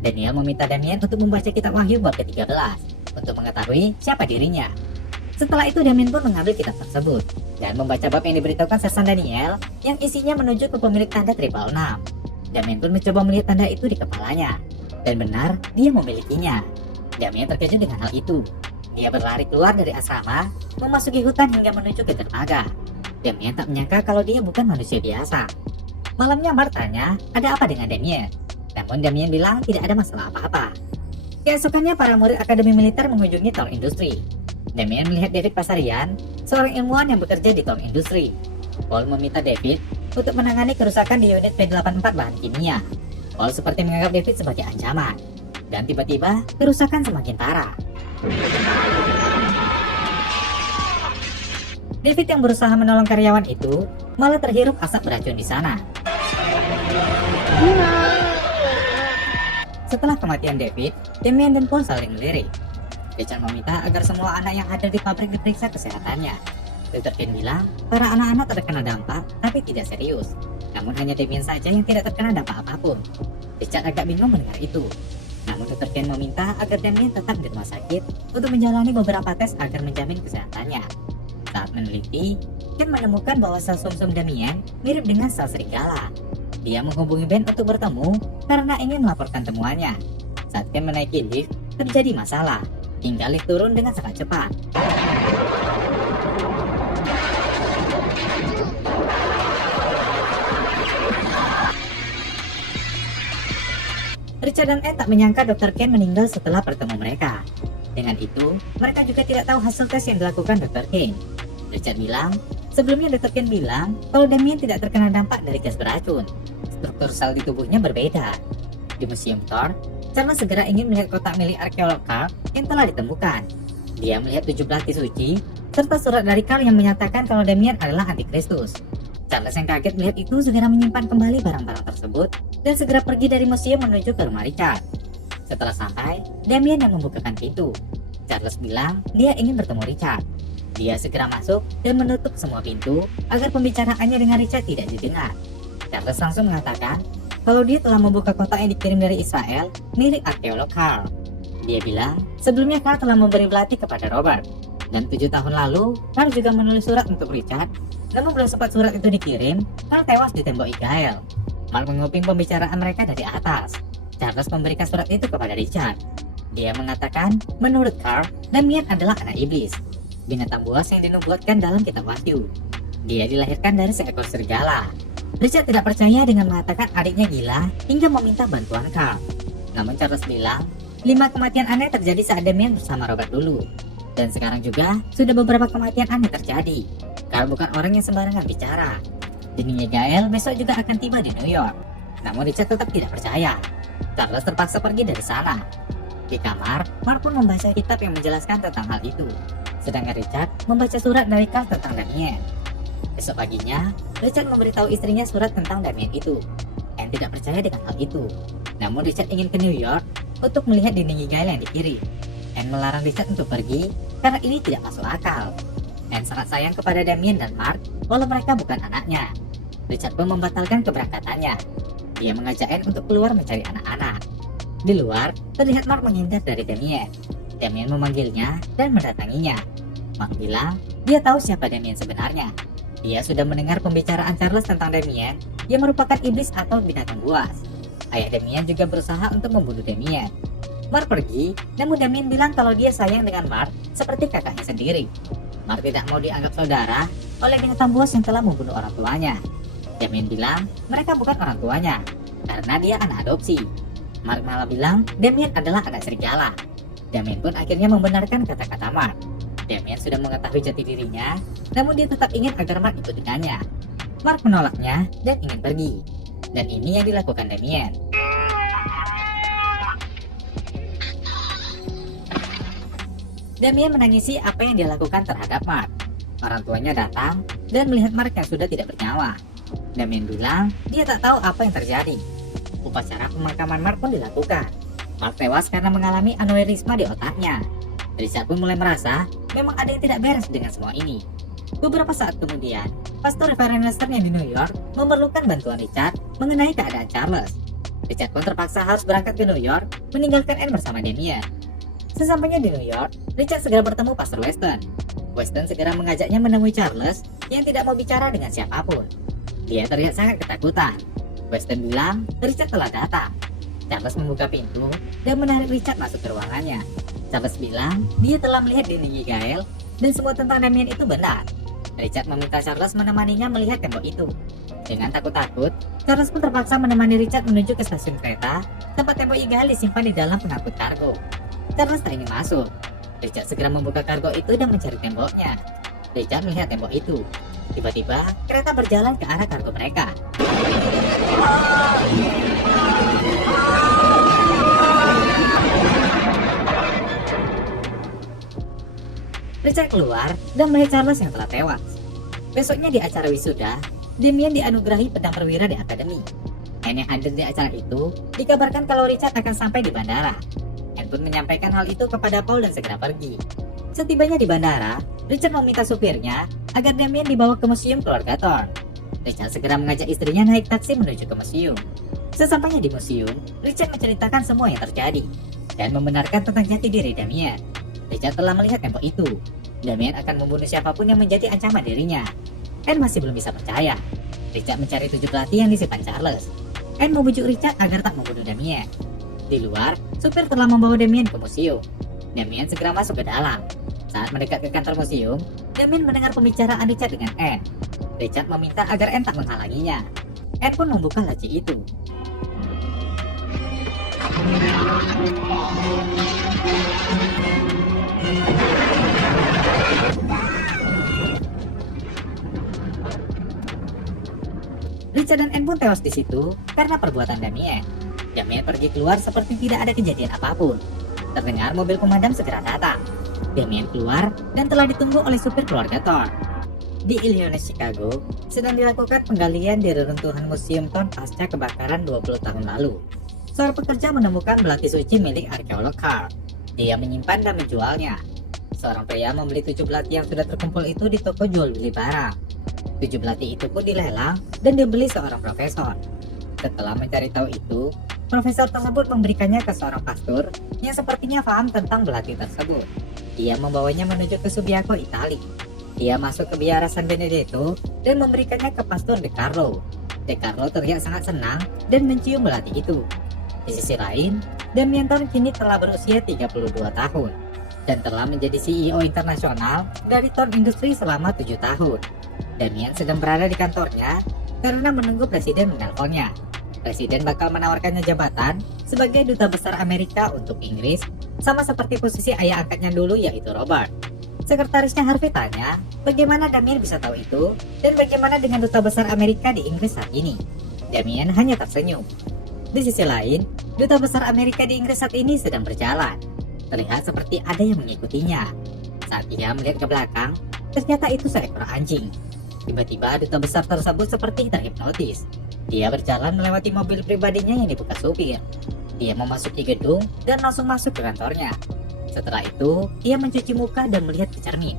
Daniel meminta Damien untuk membaca kitab Wahyu bab ke-13 untuk mengetahui siapa dirinya. Setelah itu Damien pun mengambil kitab tersebut dan membaca bab yang diberitahukan Sersan Daniel yang isinya menuju ke pemilik tanda 666. Damien pun mencoba melihat tanda itu di kepalanya, dan benar dia memilikinya. Damien terkejut dengan hal itu. Dia berlari keluar dari asrama, memasuki hutan hingga menuju ke dermaga. Damien tak menyangka kalau dia bukan manusia biasa. Malamnya Mark tanya, ada apa dengan Damien? Namun Damien bilang tidak ada masalah apa-apa. Keesokannya para murid Akademi Militer mengunjungi Thorn Industry. Damien melihat David Pasarian, seorang ilmuwan yang bekerja di Thorn Industry. Paul meminta David untuk menangani kerusakan di unit P84 bahan kimia. Paul seperti menganggap David sebagai ancaman. Dan tiba-tiba, kerusakan semakin parah. David yang berusaha menolong karyawan itu malah terhirup asap beracun di sana. Setelah kematian David, Damien dan Paul saling melirik. Richard meminta agar semua anak yang ada di pabrik diperiksa kesehatannya. Dr. Ken bilang, para anak-anak terkena dampak tapi tidak serius. Namun hanya Damien saja yang tidak terkena dampak apapun. Richard agak bingung mendengar itu. Namun Dr. Ken meminta agar Damien tetap di rumah sakit untuk menjalani beberapa tes agar menjamin kesehatannya. Saat meneliti, Ken menemukan bahwa sel sumsum Damien mirip dengan sel serigala. Dia menghubungi Ben untuk bertemu karena ingin melaporkan temuannya. Saat Ken menaiki lift, terjadi masalah, hingga lift turun dengan sangat cepat. Richard dan Anne tak menyangka Dr. Kane meninggal setelah bertemu mereka. Dengan itu, mereka juga tidak tahu hasil tes yang dilakukan Dr. Kane. Richard bilang, sebelumnya Dr. Kane bilang kalau Damien tidak terkena dampak dari gas beracun. Struktur sel di tubuhnya berbeda. Di Museum Thor, Charles segera ingin melihat kotak milik arkeolog Carl yang telah ditemukan. Dia melihat 7 belati suci, serta surat dari Carl yang menyatakan kalau Damien adalah antikristus. Charles yang kaget melihat itu segera menyimpan kembali barang-barang tersebut dan segera pergi dari museum menuju ke rumah Richard. Setelah sampai, Damien yang membukakan pintu. Charles bilang dia ingin bertemu Richard. Dia segera masuk dan menutup semua pintu agar pembicaraannya dengan Richard tidak didengar. Charles langsung mengatakan kalau dia telah membuka kotak yang dikirim dari Israel milik arkeolog Carl. Dia bilang sebelumnya Carl telah memberi belati kepada Robert. Dan 7 tahun lalu, Carl juga menulis surat untuk Richard. Namun belum sempat surat itu dikirim, Carl tewas di tembok Igael. Mark menguping pembicaraan mereka dari atas. Charles memberikan surat itu kepada Richard. Dia mengatakan, menurut Carl, Damien adalah anak iblis, binatang buas yang dinubuatkan dalam kitab Wahyu. Dia dilahirkan dari seekor serigala. Richard tidak percaya dengan mengatakan adiknya gila hingga meminta bantuan Carl. Namun Charles bilang, 5 kematian aneh terjadi saat Damien bersama Robert dulu. Dan sekarang juga sudah beberapa kematian aneh terjadi. Carl bukan orang yang sembarangan bicara. Dindingnya Gael besok juga akan tiba di New York. Namun Richard tetap tidak percaya. Charles terpaksa pergi dari sana. Di kamar, Mark pun membaca kitab yang menjelaskan tentang hal itu. Sedangkan Richard membaca surat dari Carl tentang Damien. Besok paginya, Richard memberitahu istrinya surat tentang Damien itu. Anne tidak percaya dengan hal itu. Namun Richard ingin ke New York untuk melihat dinding Gael yang dikirim. Anne melarang Richard untuk pergi karena ini tidak masuk akal. Anne sangat sayang kepada Damien dan Mark walau mereka bukan anaknya. Richard pun membatalkan keberangkatannya. Dia mengajak Anne untuk keluar mencari anak-anak. Di luar, terlihat Mark menghindar dari Damien. Damien memanggilnya dan mendatanginya. Mark bilang dia tahu siapa Damien sebenarnya. Dia sudah mendengar pembicaraan Charles tentang Damien yang merupakan iblis atau binatang buas. Ayah Damien juga berusaha untuk membunuh Damien. Mark pergi, namun Damien bilang kalau dia sayang dengan Mark seperti kakaknya sendiri. Mark tidak mau dianggap saudara oleh binatang buas yang telah membunuh orang tuanya. Damien bilang mereka bukan orang tuanya, karena dia anak adopsi. Mark malah bilang Damien adalah anak serigala. Damien pun akhirnya membenarkan kata-kata Mark. Damien sudah mengetahui jati dirinya, namun dia tetap ingin agar Mark ikut dengannya. Mark menolaknya dan ingin pergi. Dan ini yang dilakukan Damien. Damien menangisi apa yang dilakukan terhadap Mark. Orang tuanya datang dan melihat Mark yang sudah tidak bernyawa. Damien bilang dia tak tahu apa yang terjadi. Upacara pemakaman Mark pun dilakukan. Mark tewas karena mengalami aneurisma di otaknya. Richard pun mulai merasa memang ada yang tidak beres dengan semua ini. Beberapa saat kemudian, Pastor Reverend Lester yang di New York memerlukan bantuan Richard mengenai keadaan Charles. Richard pun terpaksa harus berangkat ke New York, meninggalkan Anne bersama Damien. Sesampainya di New York, Richard segera bertemu Pastor Weston. Weston segera mengajaknya menemui Charles yang tidak mau bicara dengan siapapun. Dia terlihat sangat ketakutan. Weston bilang Richard telah datang. Charles membuka pintu dan menarik Richard masuk ke ruangannya. Charles bilang dia telah melihat dinding Gael dan semua tentang Damien itu benar. Richard meminta Charles menemaninya melihat tembok itu. Dengan takut-takut, Charles pun terpaksa menemani Richard menuju ke stasiun kereta tempat tembok Gael disimpan di dalam pengangkut kargo. Charles tak ingin masuk. Richard segera membuka kargo itu dan mencari temboknya. Richard melihat tembok itu. Tiba-tiba, kereta berjalan ke arah kargo mereka. Richard keluar dan melihat Charles yang telah tewas. Besoknya di acara wisuda, Damien dianugerahi pedang perwira di akademi. Anne yang hadir di acara itu dikabarkan kalau Richard akan sampai di bandara. Anne pun menyampaikan hal itu kepada Paul dan segera pergi. Setibanya di bandara, Richard meminta supirnya agar Damien dibawa ke museum keluarga Thor. Richard segera mengajak istrinya naik taksi menuju ke museum. Sesampainya di museum, Richard menceritakan semua yang terjadi dan membenarkan tentang jati diri Damien. Richard telah melihat tembok itu. Damien akan membunuh siapapun yang menjadi ancaman dirinya. Anne masih belum bisa percaya. Richard mencari 7 pelatih yang disimpan Charles. Anne membujuk Richard agar tak membunuh Damien. Di luar, supir telah membawa Damien ke museum. Damien segera masuk ke dalam. Saat mendekat ke kantor museum, Damien mendengar pembicaraan Richard dengan Anne. Richard meminta agar Anne tak menghalanginya. Anne pun membuka laci itu. Richard dan Anne pun tewas di situ karena perbuatan Damien. Damien pergi keluar seperti tidak ada kejadian apapun. Terdengar mobil pemadam segera datang. Damien keluar dan telah ditunggu oleh supir keluarga Thorn. Di Illinois, Chicago, sedang dilakukan penggalian di reruntuhan Museum Thorn pasca kebakaran 20 tahun lalu. Seorang pekerja menemukan belati suci milik arkeolog Carl. Dia menyimpan dan menjualnya. Seorang pria membeli 7 belati yang sudah terkumpul itu di toko jual beli barang. 7 belati itu pun dilelang dan dibeli seorang profesor. Setelah mencari tahu itu, profesor tersebut memberikannya ke seorang pastor yang sepertinya paham tentang belati tersebut. Dia membawanya menuju ke Subiaco, Italia. Dia masuk ke biara San Benedetto dan memberikannya ke pastor De Carlo. De Carlo terlihat sangat senang dan mencium belati itu. Di sisi lain, Damien Thorn kini telah berusia 32 tahun dan telah menjadi CEO internasional dari Thorn Industry selama 7 tahun. Damien sedang berada di kantornya karena menunggu presiden menelponnya. Presiden bakal menawarkannya jabatan sebagai duta besar Amerika untuk Inggris, sama seperti posisi ayah angkatnya dulu yaitu Robert. Sekretarisnya Harvey tanya, bagaimana Damien bisa tahu itu dan bagaimana dengan duta besar Amerika di Inggris saat ini. Damien hanya tersenyum. Di sisi lain, duta besar Amerika di Inggris saat ini sedang berjalan. Terlihat seperti ada yang mengikutinya. Saat ia melihat ke belakang, ternyata itu seekor anjing. Tiba-tiba duta besar tersebut seperti terhipnotis. Dia berjalan melewati mobil pribadinya yang dibuka supir. Dia memasuki gedung dan langsung masuk ke kantornya. Setelah itu, ia mencuci muka dan melihat ke cermin.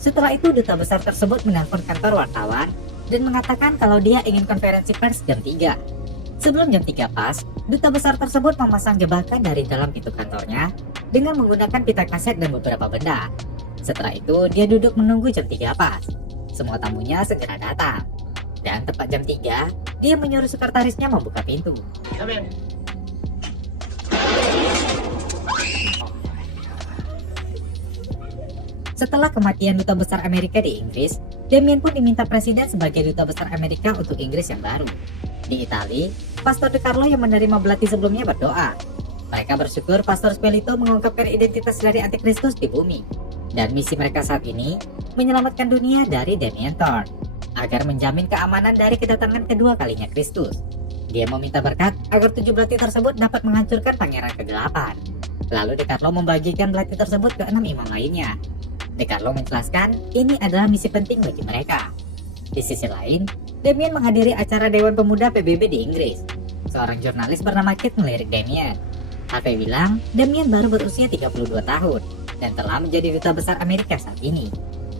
Setelah itu, duta besar tersebut menelpon kantor wartawan dan mengatakan kalau dia ingin konferensi pers jam 3. Sebelum jam 3 pas, duta besar tersebut memasang jebakan dari dalam pintu kantornya dengan menggunakan pita kaset dan beberapa benda. Setelah itu, dia duduk menunggu jam 3 pas. Semua tamunya segera datang. Dan tepat jam 3, dia menyuruh sekretarisnya membuka pintu. Setelah kematian duta besar Amerika di Inggris, Damien pun diminta presiden sebagai duta besar Amerika untuk Inggris yang baru. Di Italia, Pastor De Carlo yang menerima belati sebelumnya berdoa. Mereka bersyukur Pastor Spelito mengungkapkan identitas dari Antikristus di bumi. Dan misi mereka saat ini, menyelamatkan dunia dari Damien Thorn, agar menjamin keamanan dari kedatangan kedua kalinya Kristus. Dia meminta berkat agar 7 belati tersebut dapat menghancurkan pangeran ke-8. Lalu De Carlo membagikan belati tersebut ke 6 imam lainnya. De Carlo menjelaskan ini adalah misi penting bagi mereka. Di sisi lain, Damien menghadiri acara Dewan Pemuda PBB di Inggris. Seorang jurnalis bernama Kate melirik Damien. Harvey bilang Damien baru berusia 32 tahun dan telah menjadi duta besar Amerika saat ini.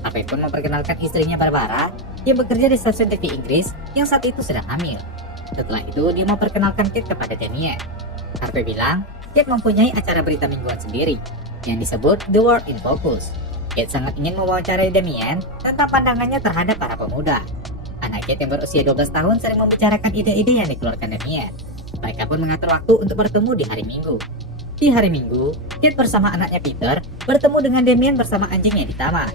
Harvey pun memperkenalkan istrinya Barbara yang bekerja di stasiun TV Inggris yang saat itu sedang hamil. Setelah itu, dia memperkenalkan Kate kepada Damien. Harvey bilang Kate mempunyai acara berita mingguan sendiri yang disebut The World in Focus. Kate sangat ingin mewawancarai Damien tentang pandangannya terhadap para pemuda. Anak Kate yang berusia 12 tahun sering membicarakan ide-ide yang dikeluarkan Damien. Mereka pun mengatur waktu untuk bertemu di hari Minggu. Di hari Minggu, Kate bersama anaknya Peter bertemu dengan Damien bersama anjingnya di taman.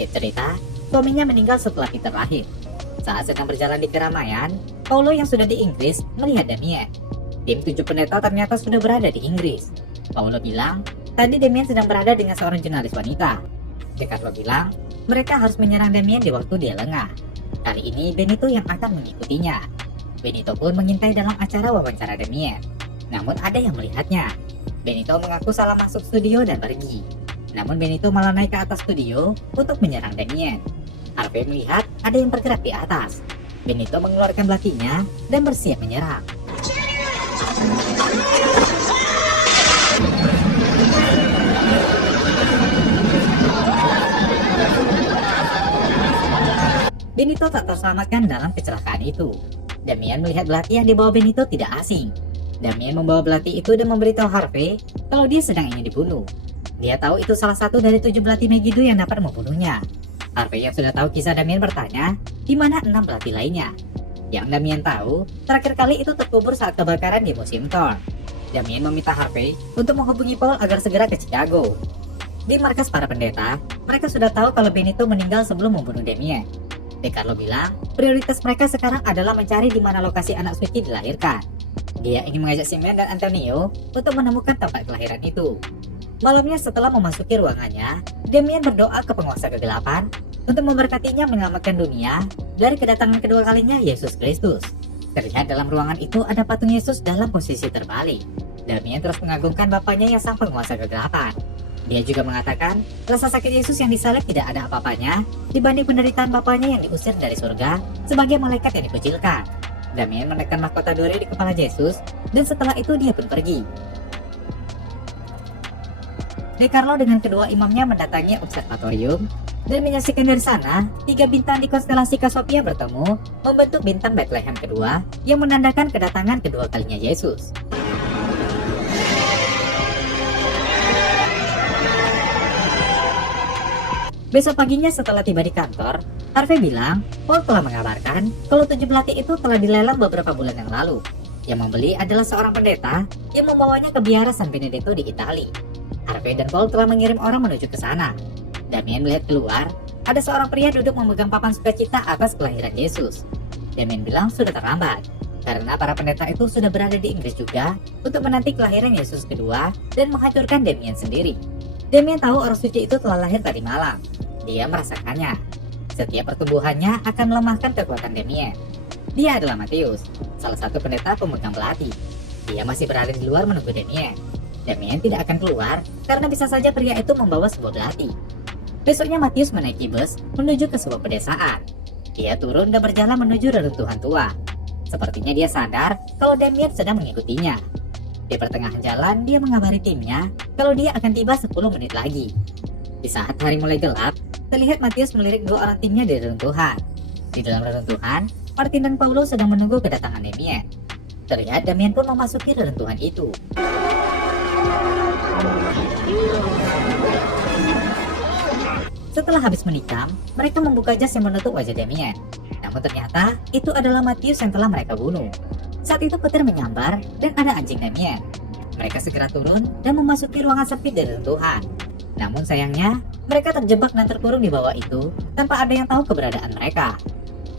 Kate cerita, suaminya meninggal setelah Peter lahir. Saat sedang berjalan di keramaian, Paulo yang sudah di Inggris melihat Damien. Tim 7 pendeta ternyata sudah berada di Inggris. Paulo bilang, tadi Damien sedang berada dengan seorang jurnalis wanita. De Carlo bilang, mereka harus menyerang Damien di waktu dia lengah. Kali ini Benito yang akan mengikutinya. Benito pun mengintai dalam acara wawancara Damien. Namun ada yang melihatnya. Benito mengaku salah masuk studio dan pergi. Namun Benito malah naik ke atas studio untuk menyerang Damien. Harvey melihat ada yang bergerak di atas. Benito mengeluarkan belatinya dan bersiap menyerang. Benito tak terselamatkan dalam kecelakaan itu. Damien melihat belati yang dibawa Benito tidak asing. Damien membawa belati itu dan memberitahu Harvey kalau dia sedang ingin dibunuh. Dia tahu itu salah satu dari 7 belati Megiddo yang dapat membunuhnya. Harvey yang sudah tahu kisah Damien bertanya, di mana 6 belati lainnya? Yang Damien tahu, terakhir kali itu terkubur saat kebakaran di Museum Thorn. Damien meminta Harvey untuk menghubungi Paul agar segera ke Chicago. Di markas para pendeta, mereka sudah tahu kalau Benito meninggal sebelum membunuh Damien. De Carlo bilang prioritas mereka sekarang adalah mencari di mana lokasi anak suci dilahirkan. Dia ingin mengajak Simeon dan Antonio untuk menemukan tempat kelahiran itu. Malamnya setelah memasuki ruangannya, Damien berdoa ke penguasa kegelapan untuk memberkatinya menyelamatkan dunia dari kedatangan kedua kalinya Yesus Kristus. Terlihat dalam ruangan itu ada patung Yesus dalam posisi terbalik. Damien terus mengagungkan bapaknya yang sang penguasa kegelapan. Dia juga mengatakan rasa sakit Yesus yang disalib tidak ada apa-apanya dibanding penderitaan bapaknya yang diusir dari surga sebagai malaikat yang dikucilkan. Damien menekan mahkota duri di kepala Yesus dan setelah itu dia pun pergi. De Carlo dengan kedua imamnya mendatangi observatorium dan menyaksikan dari sana 3 bintang di konstelasi Cassiopeia bertemu membentuk bintang Bethlehem kedua yang menandakan kedatangan kedua kalinya Yesus. Besok paginya setelah tiba di kantor, Harvey bilang Paul telah mengabarkan kalau 7 belati itu telah dilelang beberapa bulan yang lalu. Yang membeli adalah seorang pendeta yang membawanya ke biara San Benedetto di Italia. Harvey dan Paul telah mengirim orang menuju ke sana. Damien melihat keluar, ada seorang pria duduk memegang papan sukacita atas kelahiran Yesus. Damien bilang sudah terlambat, karena para pendeta itu sudah berada di Inggris juga untuk menanti kelahiran Yesus kedua dan menghancurkan Damien sendiri. Damien tahu orang suci itu telah lahir tadi malam. Dia merasakannya. Setiap pertumbuhannya akan melemahkan kekuatan Damien. Dia adalah Matius, salah satu pendeta pemegang belati. Dia masih berada di luar menunggu Damien. Damien tidak akan keluar karena bisa saja pria itu membawa sebuah belati. Besoknya Matius menaiki bus menuju ke sebuah pedesaan. Dia turun dan berjalan menuju reruntuhan tua. Sepertinya dia sadar kalau Damien sedang mengikutinya. Di pertengahan jalan dia mengabari timnya kalau dia akan tiba 10 menit lagi. Di saat hari mulai gelap, terlihat Matius melirik 2 orang timnya di reruntuhan. Di dalam reruntuhan, Martin dan Paulo sedang menunggu kedatangan Damien. Terlihat Damien pun memasuki reruntuhan itu. Setelah habis menikam, mereka membuka jas yang menutup wajah Damien. Namun ternyata itu adalah Matius yang telah mereka bunuh. Saat itu petir menyambar dan ada anjing Damien. Mereka segera turun dan memasuki ruangan sempit dari reruntuhan. Namun sayangnya, mereka terjebak dan terkurung di bawah itu tanpa ada yang tahu keberadaan mereka.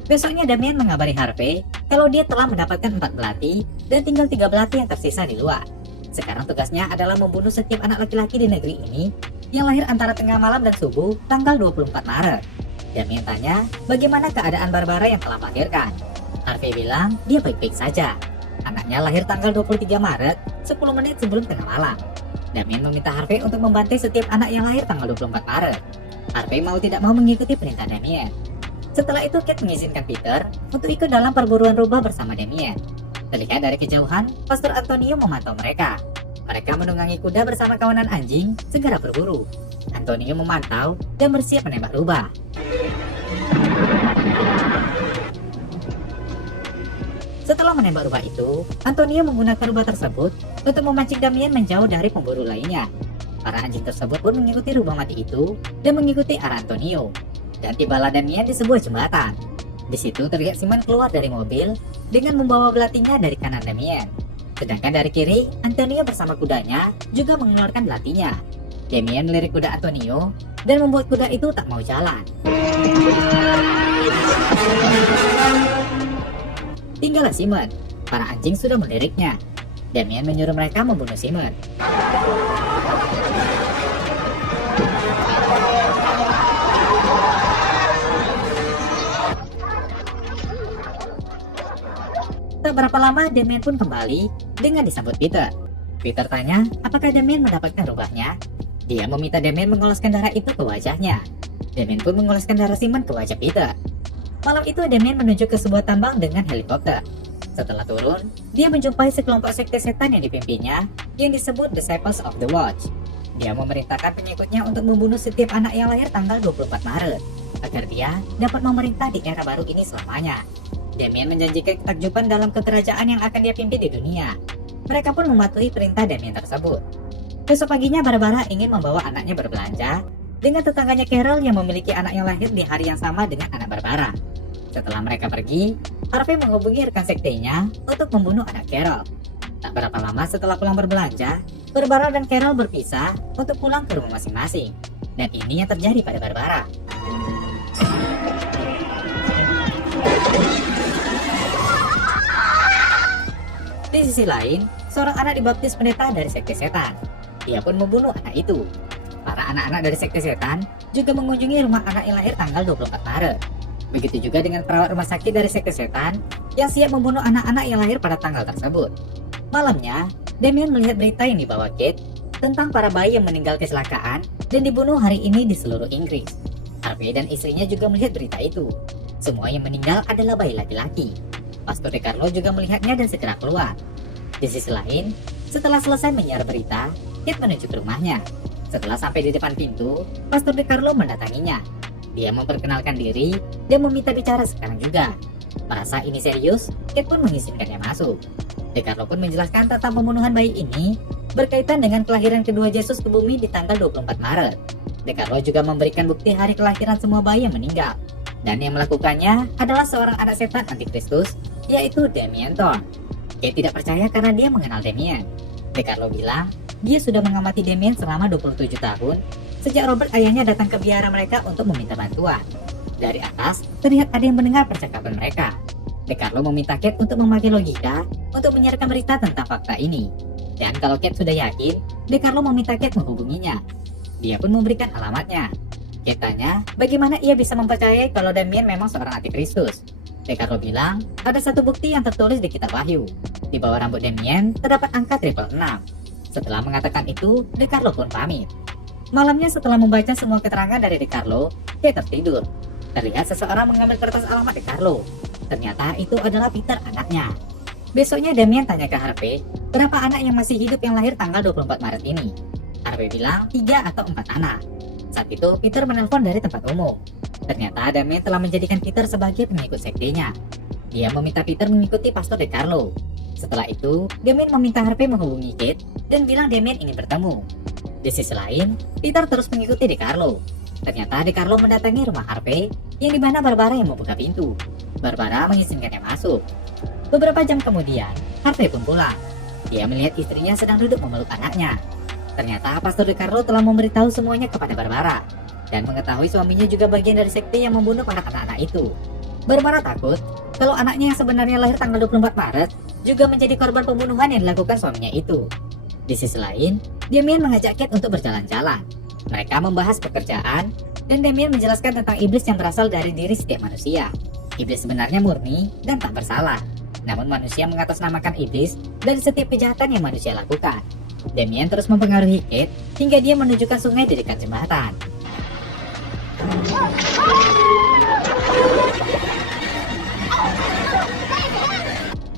Besoknya Damien mengabari Harvey kalau dia telah mendapatkan 4 belati dan tinggal 3 belati yang tersisa di luar. Sekarang tugasnya adalah membunuh setiap anak laki-laki di negeri ini yang lahir antara tengah malam dan subuh tanggal 24 Maret. Damien tanya bagaimana keadaan Barbara yang telah melahirkan. Harvey bilang dia baik-baik saja. Anaknya lahir tanggal 23 Maret, 10 menit sebelum tengah malam. Damien meminta Harvey untuk membantai setiap anak yang lahir tanggal 24 Maret. Harvey mau tidak mau mengikuti perintah Damien. Setelah itu Kate mengizinkan Peter untuk ikut dalam perburuan rubah bersama Damien. Terlihat dari kejauhan, Pastor Antonio memantau mereka. Mereka menunggangi kuda bersama kawanan anjing segera berburu. Antonio memantau dan bersiap menembak rubah. Setelah menembak rubah itu, Antonio menggunakan rubah tersebut untuk memancing Damien menjauh dari pemburu lainnya. Para anjing tersebut pun mengikuti rubah mati itu dan mengikuti arah Antonio. Dan tibalah Damien di sebuah jembatan. Di situ terlihat Simon keluar dari mobil dengan membawa belatinya dari kanan Damien. Sedangkan dari kiri, Antonio bersama kudanya juga mengeluarkan belatinya. Damien melirik kuda Antonio dan membuat kuda itu tak mau jalan. Tinggallah Simon, para anjing sudah meliriknya. Damien menyuruh mereka membunuh Simon. Tak berapa lama Damien pun kembali dengan disambut Peter. Peter tanya apakah Damien mendapatkan rubahnya. Dia meminta Damien mengoleskan darah itu ke wajahnya. Damien pun mengoleskan darah Simon ke wajah Peter. Malam itu Damien menuju ke sebuah tambang dengan helikopter. Setelah turun, dia menjumpai sekelompok sekte setan yang dipimpinnya yang disebut Disciples of the Watch. Dia memerintahkan pengikutnya untuk membunuh setiap anak yang lahir tanggal 24 Maret agar dia dapat memerintah di era baru ini selamanya. Damien menjanjikan ketakjuban dalam kekerajaan yang akan dia pimpin di dunia. Mereka pun mematuhi perintah Damien tersebut. Besok paginya Barbara ingin membawa anaknya berbelanja dengan tetangganya Carol yang memiliki anak yang lahir di hari yang sama dengan anak Barbara. Setelah mereka pergi, Harvey menghubungi rekan sektenya untuk membunuh anak Carol. Tak berapa lama setelah pulang berbelanja, Barbara dan Carol berpisah untuk pulang ke rumah masing-masing. Dan ini yang terjadi pada Barbara. Di sisi lain, seorang anak dibaptis pendeta dari sekte setan. Dia pun membunuh anak itu. Para anak-anak dari sekte setan juga mengunjungi rumah anak yang lahir tanggal 24 Maret. Begitu juga dengan perawat rumah sakit dari sekte setan yang siap membunuh anak-anak yang lahir pada tanggal tersebut. Malamnya, Damien melihat berita yang dibawa Kate tentang para bayi yang meninggal kecelakaan dan dibunuh hari ini di seluruh Inggris. Harvey dan istrinya juga melihat berita itu. Semua yang meninggal adalah bayi laki-laki. Pastor DeCarlo juga melihatnya dan segera keluar. Di sisi lain, setelah selesai menyiar berita, Kate menuju ke rumahnya. Setelah sampai di depan pintu, Pastor DeCarlo mendatanginya. Dia memperkenalkan diri dan meminta bicara sekarang juga. Merasa ini serius, Kate pun mengizinkannya masuk. DeCarlo pun menjelaskan tentang pembunuhan bayi ini berkaitan dengan kelahiran kedua Yesus ke bumi di tanggal 24 Maret. DeCarlo juga memberikan bukti hari kelahiran semua bayi yang meninggal. Dan yang melakukannya adalah seorang anak setan antikristus, yaitu Damien Thorn. Kate tidak percaya karena dia mengenal Damien. DeCarlo bilang, dia sudah mengamati Damien selama 27 tahun, sejak Robert ayahnya datang ke biara mereka untuk meminta bantuan. Dari atas, terlihat ada yang mendengar percakapan mereka. DeCarlo meminta Kate untuk memakai logika untuk menyiarkan berita tentang fakta ini. Dan kalau Kate sudah yakin, DeCarlo meminta Kate menghubunginya. Dia pun memberikan alamatnya. Kate tanya, bagaimana ia bisa mempercayai kalau Damien memang seorang antikristus. DeCarlo bilang, ada satu bukti yang tertulis di kitab Wahyu. Di bawah rambut Damien terdapat angka 666. Setelah mengatakan itu, DeCarlo pun pamit. Malamnya setelah membaca semua keterangan dari DeCarlo, Kate tertidur. Terlihat seseorang mengambil kertas alamat DeCarlo. Ternyata itu adalah Peter, anaknya. Besoknya Damien tanya ke Harvey, berapa anak yang masih hidup yang lahir tanggal 24 Maret ini? Harvey bilang 3 atau 4 anak. Saat itu Peter menelpon dari tempat umum. Ternyata Damien telah menjadikan Peter sebagai pengikut sektenya. Dia meminta Peter mengikuti Pastor DeCarlo. Setelah itu, Damien meminta Harvey menghubungi Kate dan bilang Damien ingin bertemu. Di sisi lain, Peter terus mengikuti DeCarlo. Ternyata DeCarlo mendatangi rumah Harvey, yang dimana Barbara yang membuka pintu. Barbara mengizinkannya masuk. Beberapa jam kemudian, Harvey pun pulang. Dia melihat istrinya sedang duduk memeluk anaknya. Ternyata Pastor DeCarlo telah memberitahu semuanya kepada Barbara, dan mengetahui suaminya juga bagian dari sekte yang membunuh para anak-anak itu. Barbara takut kalau anaknya yang sebenarnya lahir tanggal 24 Maret juga menjadi korban pembunuhan yang dilakukan suaminya itu. Di sisi lain, Damien mengajak Kate untuk berjalan-jalan. Mereka membahas pekerjaan, dan Damien menjelaskan tentang iblis yang berasal dari diri setiap manusia. Iblis sebenarnya murni dan tak bersalah, namun manusia mengatasnamakan iblis dari setiap kejahatan yang manusia lakukan. Damien terus mempengaruhi Kate hingga dia menunjukkan sungai di dekat jembatan.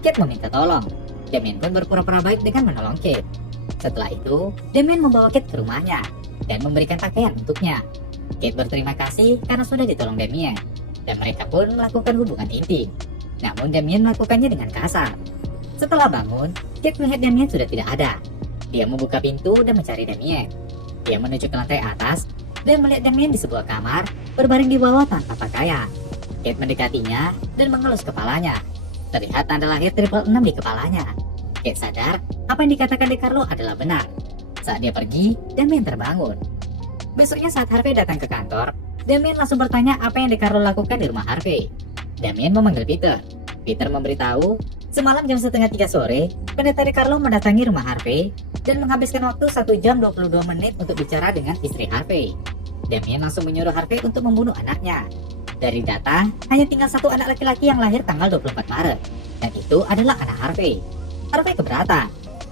Kate meminta tolong. Damien pun berpura-pura baik dengan menolong Kate. Setelah itu, Damien membawa Kate ke rumahnya dan memberikan pakaian untuknya. Kate berterima kasih karena sudah ditolong Damien, dan mereka pun melakukan hubungan intim. Namun Damien melakukannya dengan kasar. Setelah bangun, Kate melihat Damien sudah tidak ada. Dia membuka pintu dan mencari Damien. Dia menuju ke lantai atas dan melihat Damien di sebuah kamar berbaring di bawah tanpa pakaian. Kate mendekatinya dan mengelus kepalanya. Terlihat tanda lahir 666 di kepalanya. Kate sadar apa yang dikatakan DeCarlo adalah benar. Saat dia pergi, Damien terbangun. Besoknya saat Harvey datang ke kantor, Damien langsung bertanya apa yang DeCarlo lakukan di rumah Harvey. Damien memanggil Peter. Peter memberitahu, semalam jam setengah 3 sore, pendeta DeCarlo mendatangi rumah Harvey dan menghabiskan waktu 1 jam 22 menit untuk bicara dengan istri Harvey. Damien langsung menyuruh Harvey untuk membunuh anaknya. Dari data, hanya tinggal satu anak laki-laki yang lahir tanggal 24 Maret, dan itu adalah anak Harvey. Harvey keberatan.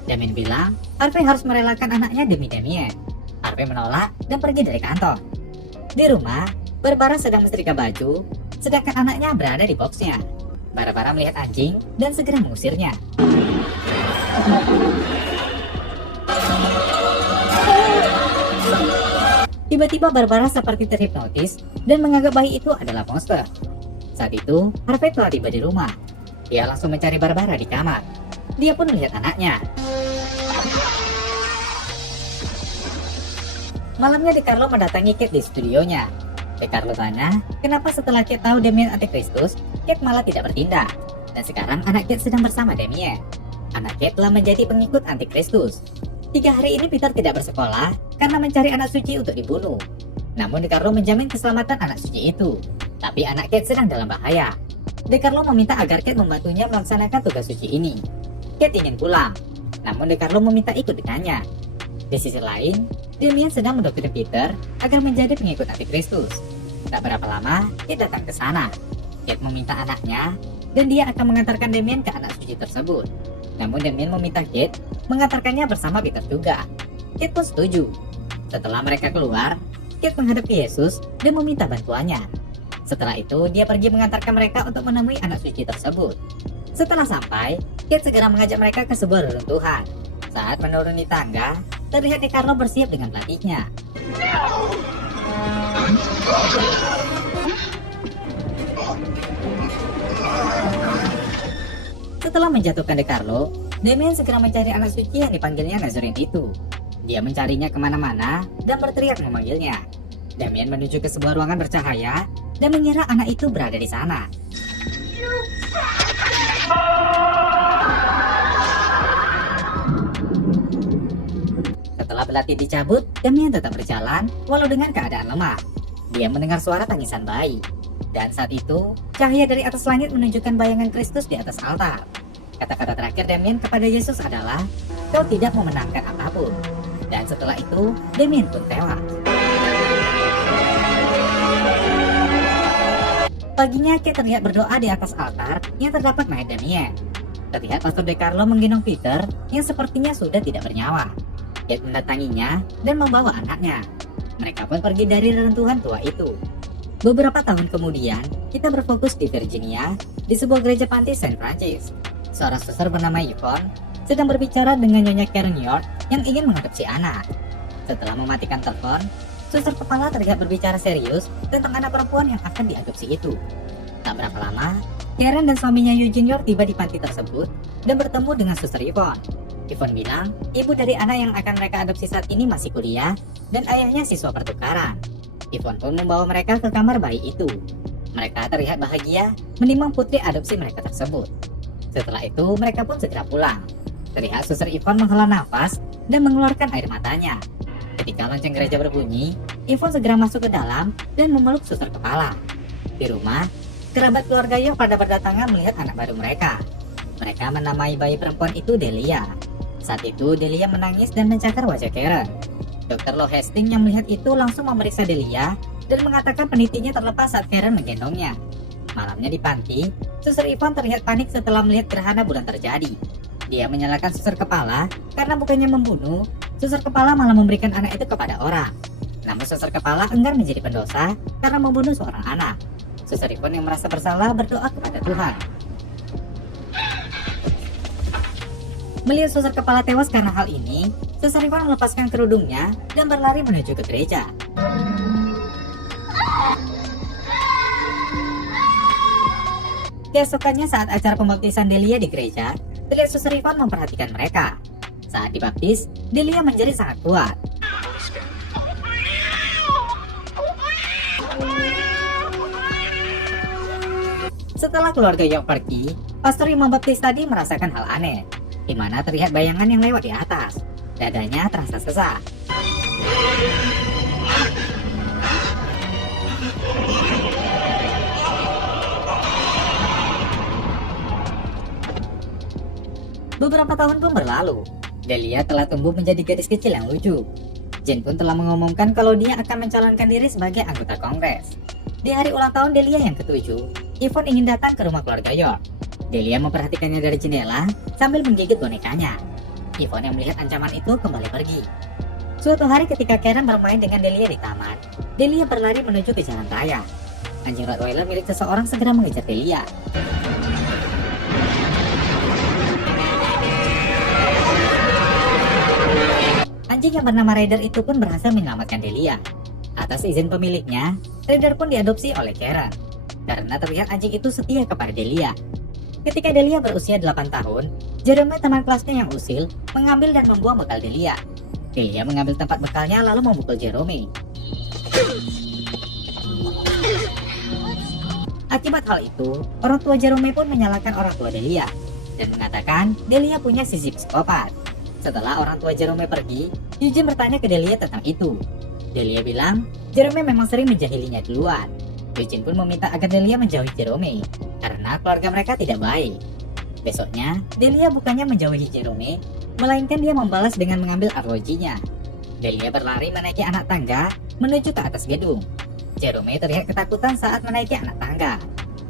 Damien bilang, Harvey harus merelakan anaknya demi Damien. Harvey menolak dan pergi dari kantor. Di rumah, Barbara sedang menyetrika baju, sedangkan anaknya berada di boxnya. Barbara melihat anjing dan segera mengusirnya. Tiba-tiba Barbara seperti terhipnotis dan menganggap bayi itu adalah monster. Saat itu, Harvey telah tiba di rumah. Dia langsung mencari Barbara di kamar. Dia pun melihat anaknya. Malamnya DeCarlo mendatangi Kate di studionya. DeCarlo tanya, kenapa setelah Kate tahu Damien antikristus, Kate malah tidak bertindak. Dan sekarang anak Kate sedang bersama Damien. Anak Kate telah menjadi pengikut antikristus. 3 hari ini Peter tidak bersekolah karena mencari anak suci untuk dibunuh. Namun DeCarlo menjamin keselamatan anak suci itu. Tapi anak Kate sedang dalam bahaya. DeCarlo meminta agar Kate membantunya melaksanakan tugas suci ini. Kate ingin pulang, namun DeCarlo meminta ikut dengannya. Di sisi lain, Damien sedang mendoktrin Peter agar menjadi pengikut antikristus. Tak berapa lama, Kate datang ke sana. Kate meminta anaknya, dan dia akan mengantarkan Damien ke anak suci tersebut. Namun Damien meminta Kate mengantarkannya bersama Peter juga. Kate pun setuju. Setelah mereka keluar, Kate menghadap ke Yesus dan meminta bantuannya. Setelah itu, dia pergi mengantarkan mereka untuk menemui anak suci tersebut. Setelah sampai, Kate segera mengajak mereka ke sebuah reruntuhan. Saat menuruni tangga, terlihat DeCarlo bersiap dengan pelatihnya. Setelah menjatuhkan DeCarlo, Damien segera mencari anak suci yang dipanggilnya Nazarene itu. Dia mencarinya kemana-mana dan berteriak memanggilnya. Damien menuju ke sebuah ruangan bercahaya dan mengira anak itu berada di sana. Setelah belati dicabut, Damien tetap berjalan walau dengan keadaan lemah. Dia mendengar suara tangisan bayi. Dan saat itu, cahaya dari atas langit menunjukkan bayangan Kristus di atas altar. Kata-kata terakhir Damien kepada Yesus adalah, "Kau tidak memenangkan apapun." Dan setelah itu, Damien pun tewas. Paginya, Kate terlihat berdoa di atas altar yang terdapat mayat Damien. Terlihat Pastor DeCarlo menggendong Peter yang sepertinya sudah tidak bernyawa. Kate mendatanginya dan membawa anaknya. Mereka pun pergi dari reruntuhan tua itu. Beberapa tahun kemudian, kita berfokus di Virginia, di sebuah gereja panti Saint Francis. Seorang suster bernama Yvonne sedang berbicara dengan Nyonya Karen York yang ingin mengadopsi anak. Setelah mematikan telepon, suster kepala terlihat berbicara serius tentang anak perempuan yang akan diadopsi itu. Tak berapa lama, Karen dan suaminya Eugene York tiba di panti tersebut dan bertemu dengan suster Yvonne. Yvonne bilang, ibu dari anak yang akan mereka adopsi saat ini masih kuliah dan ayahnya siswa pertukaran. Yvonne pun membawa mereka ke kamar bayi itu. Mereka terlihat bahagia menimang putri adopsi mereka tersebut. Setelah itu, mereka pun segera pulang. Terlihat suster Yvonne menghela nafas dan mengeluarkan air matanya. Ketika lonceng gereja berbunyi, Yvonne segera masuk ke dalam dan memeluk suster kepala. Di rumah, kerabat keluarga York pada berdatangan melihat anak baru mereka. Mereka menamai bayi perempuan itu Delia. Saat itu, Delia menangis dan mencakar wajah Karen. Dr. Lo Hastings yang melihat itu langsung memeriksa Delia dan mengatakan penitinya terlepas saat Karen menggendongnya. Malamnya di panti, suster Yvonne terlihat panik setelah melihat gerhana bulan terjadi. Dia menyalahkan suster kepala karena bukannya membunuh, suster kepala malah memberikan anak itu kepada orang. Namun suster kepala enggan menjadi pendosa karena membunuh seorang anak. Suster Yvonne yang merasa bersalah berdoa kepada Tuhan. Melihat suster kepala tewas karena hal ini, suster Yvonne melepaskan kerudungnya dan berlari menuju ke gereja. Keesokannya saat acara pembaptisan Delia di gereja, terlihat suster Yvonne memperhatikan mereka. Saat dibaptis, Delia menjadi sangat kuat. Setelah keluarga York pergi, pastor yang membaptis tadi merasakan hal aneh, di mana terlihat bayangan yang lewat di atas. Dadanya terasa sesak. Beberapa tahun pun berlalu. Delia telah tumbuh menjadi gadis kecil yang lucu. Jane pun telah mengumumkan kalau dia akan mencalonkan diri sebagai anggota Kongres. Di hari ulang tahun Delia yang ke-7, Yvonne ingin datang ke rumah keluarga York. Delia memperhatikannya dari jendela sambil menggigit bonekanya. Yvonne yang melihat ancaman itu kembali pergi. Suatu hari ketika Karen bermain dengan Delia di taman, Delia berlari menuju ke jalan raya. Anjing Rottweiler milik seseorang segera mengejar Delia. Anjing yang bernama Raider itu pun berhasil menyelamatkan Delia. Atas izin pemiliknya, Raider pun diadopsi oleh Karen. Karena terlihat anjing itu setia kepada Delia. Ketika Delia berusia 8 tahun, Jerome teman kelasnya yang usil mengambil dan membuang bekal Delia. Delia mengambil tempat bekalnya lalu memukul Jerome. Akibat hal itu, orang tua Jerome pun menyalahkan orang tua Delia dan mengatakan Delia punya sisi psikopat. Setelah orang tua Jerome pergi, Eugene bertanya ke Delia tentang itu. Delia bilang, Jerome memang sering menjahilinya duluan. Eugene pun meminta agar Delia menjauhi Jerome, karena keluarga mereka tidak baik. Besoknya, Delia bukannya menjauhi Jerome, melainkan dia membalas dengan mengambil arlojinya. Delia berlari menaiki anak tangga menuju ke atas gedung. Jerome terlihat ketakutan saat menaiki anak tangga.